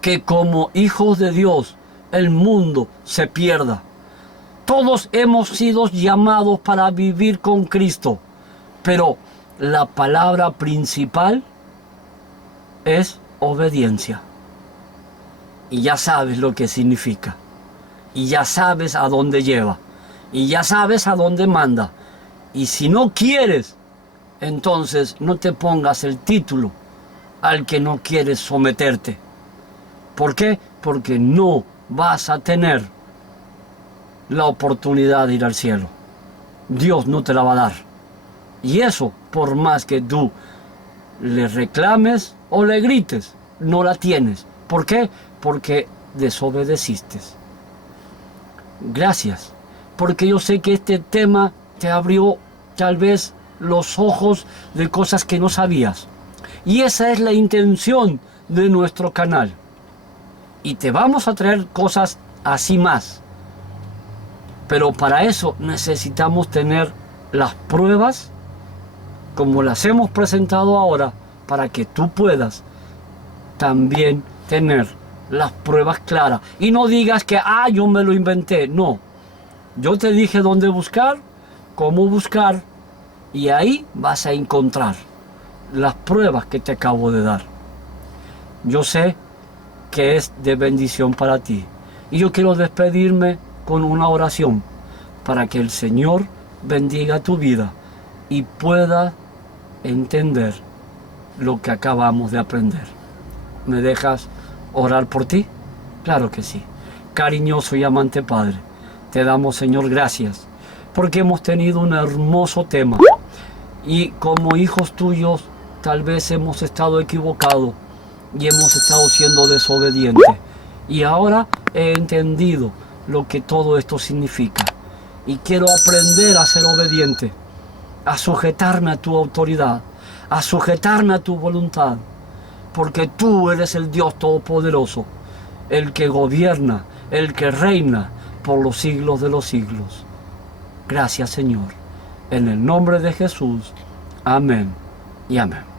que como hijos de Dios el mundo se pierda. Todos hemos sido llamados para vivir con Cristo, pero la palabra principal es obediencia. Y ya sabes lo que significa. Y ya sabes a dónde lleva. Y ya sabes a dónde manda. Y si no quieres, entonces no te pongas el título al que no quieres someterte. ¿Por qué? Porque no vas a tener la oportunidad de ir al cielo. Dios no te la va a dar. Y eso, por más que tú le reclames o le grites, no la tienes. ¿Por qué? Porque desobedeciste. Gracias, porque yo sé que este tema te abrió tal vez los ojos de cosas que no sabías. Y esa es la intención de nuestro canal. Y te vamos a traer cosas así más. Pero para eso necesitamos tener las pruebas como las hemos presentado ahora, para que tú puedas también tener las pruebas claras. Y no digas que, yo me lo inventé. No, yo te dije dónde buscar, cómo buscar, y ahí vas a encontrar las pruebas que te acabo de dar. Yo sé que es de bendición para ti. Y yo quiero despedirme con una oración para que el Señor bendiga tu vida y pueda entender lo que acabamos de aprender. ¿Me dejas orar por ti? Claro que sí. Cariñoso y amante Padre, te damos, Señor, gracias porque hemos tenido un hermoso tema y como hijos tuyos tal vez hemos estado equivocados y hemos estado siendo desobedientes, y ahora he entendido lo que todo esto significa y quiero aprender a ser obediente, a sujetarme a tu autoridad, a sujetarme a tu voluntad, porque tú eres el Dios Todopoderoso, el que gobierna, el que reina por los siglos de los siglos. Gracias, Señor, en el nombre de Jesús. Amén y amén.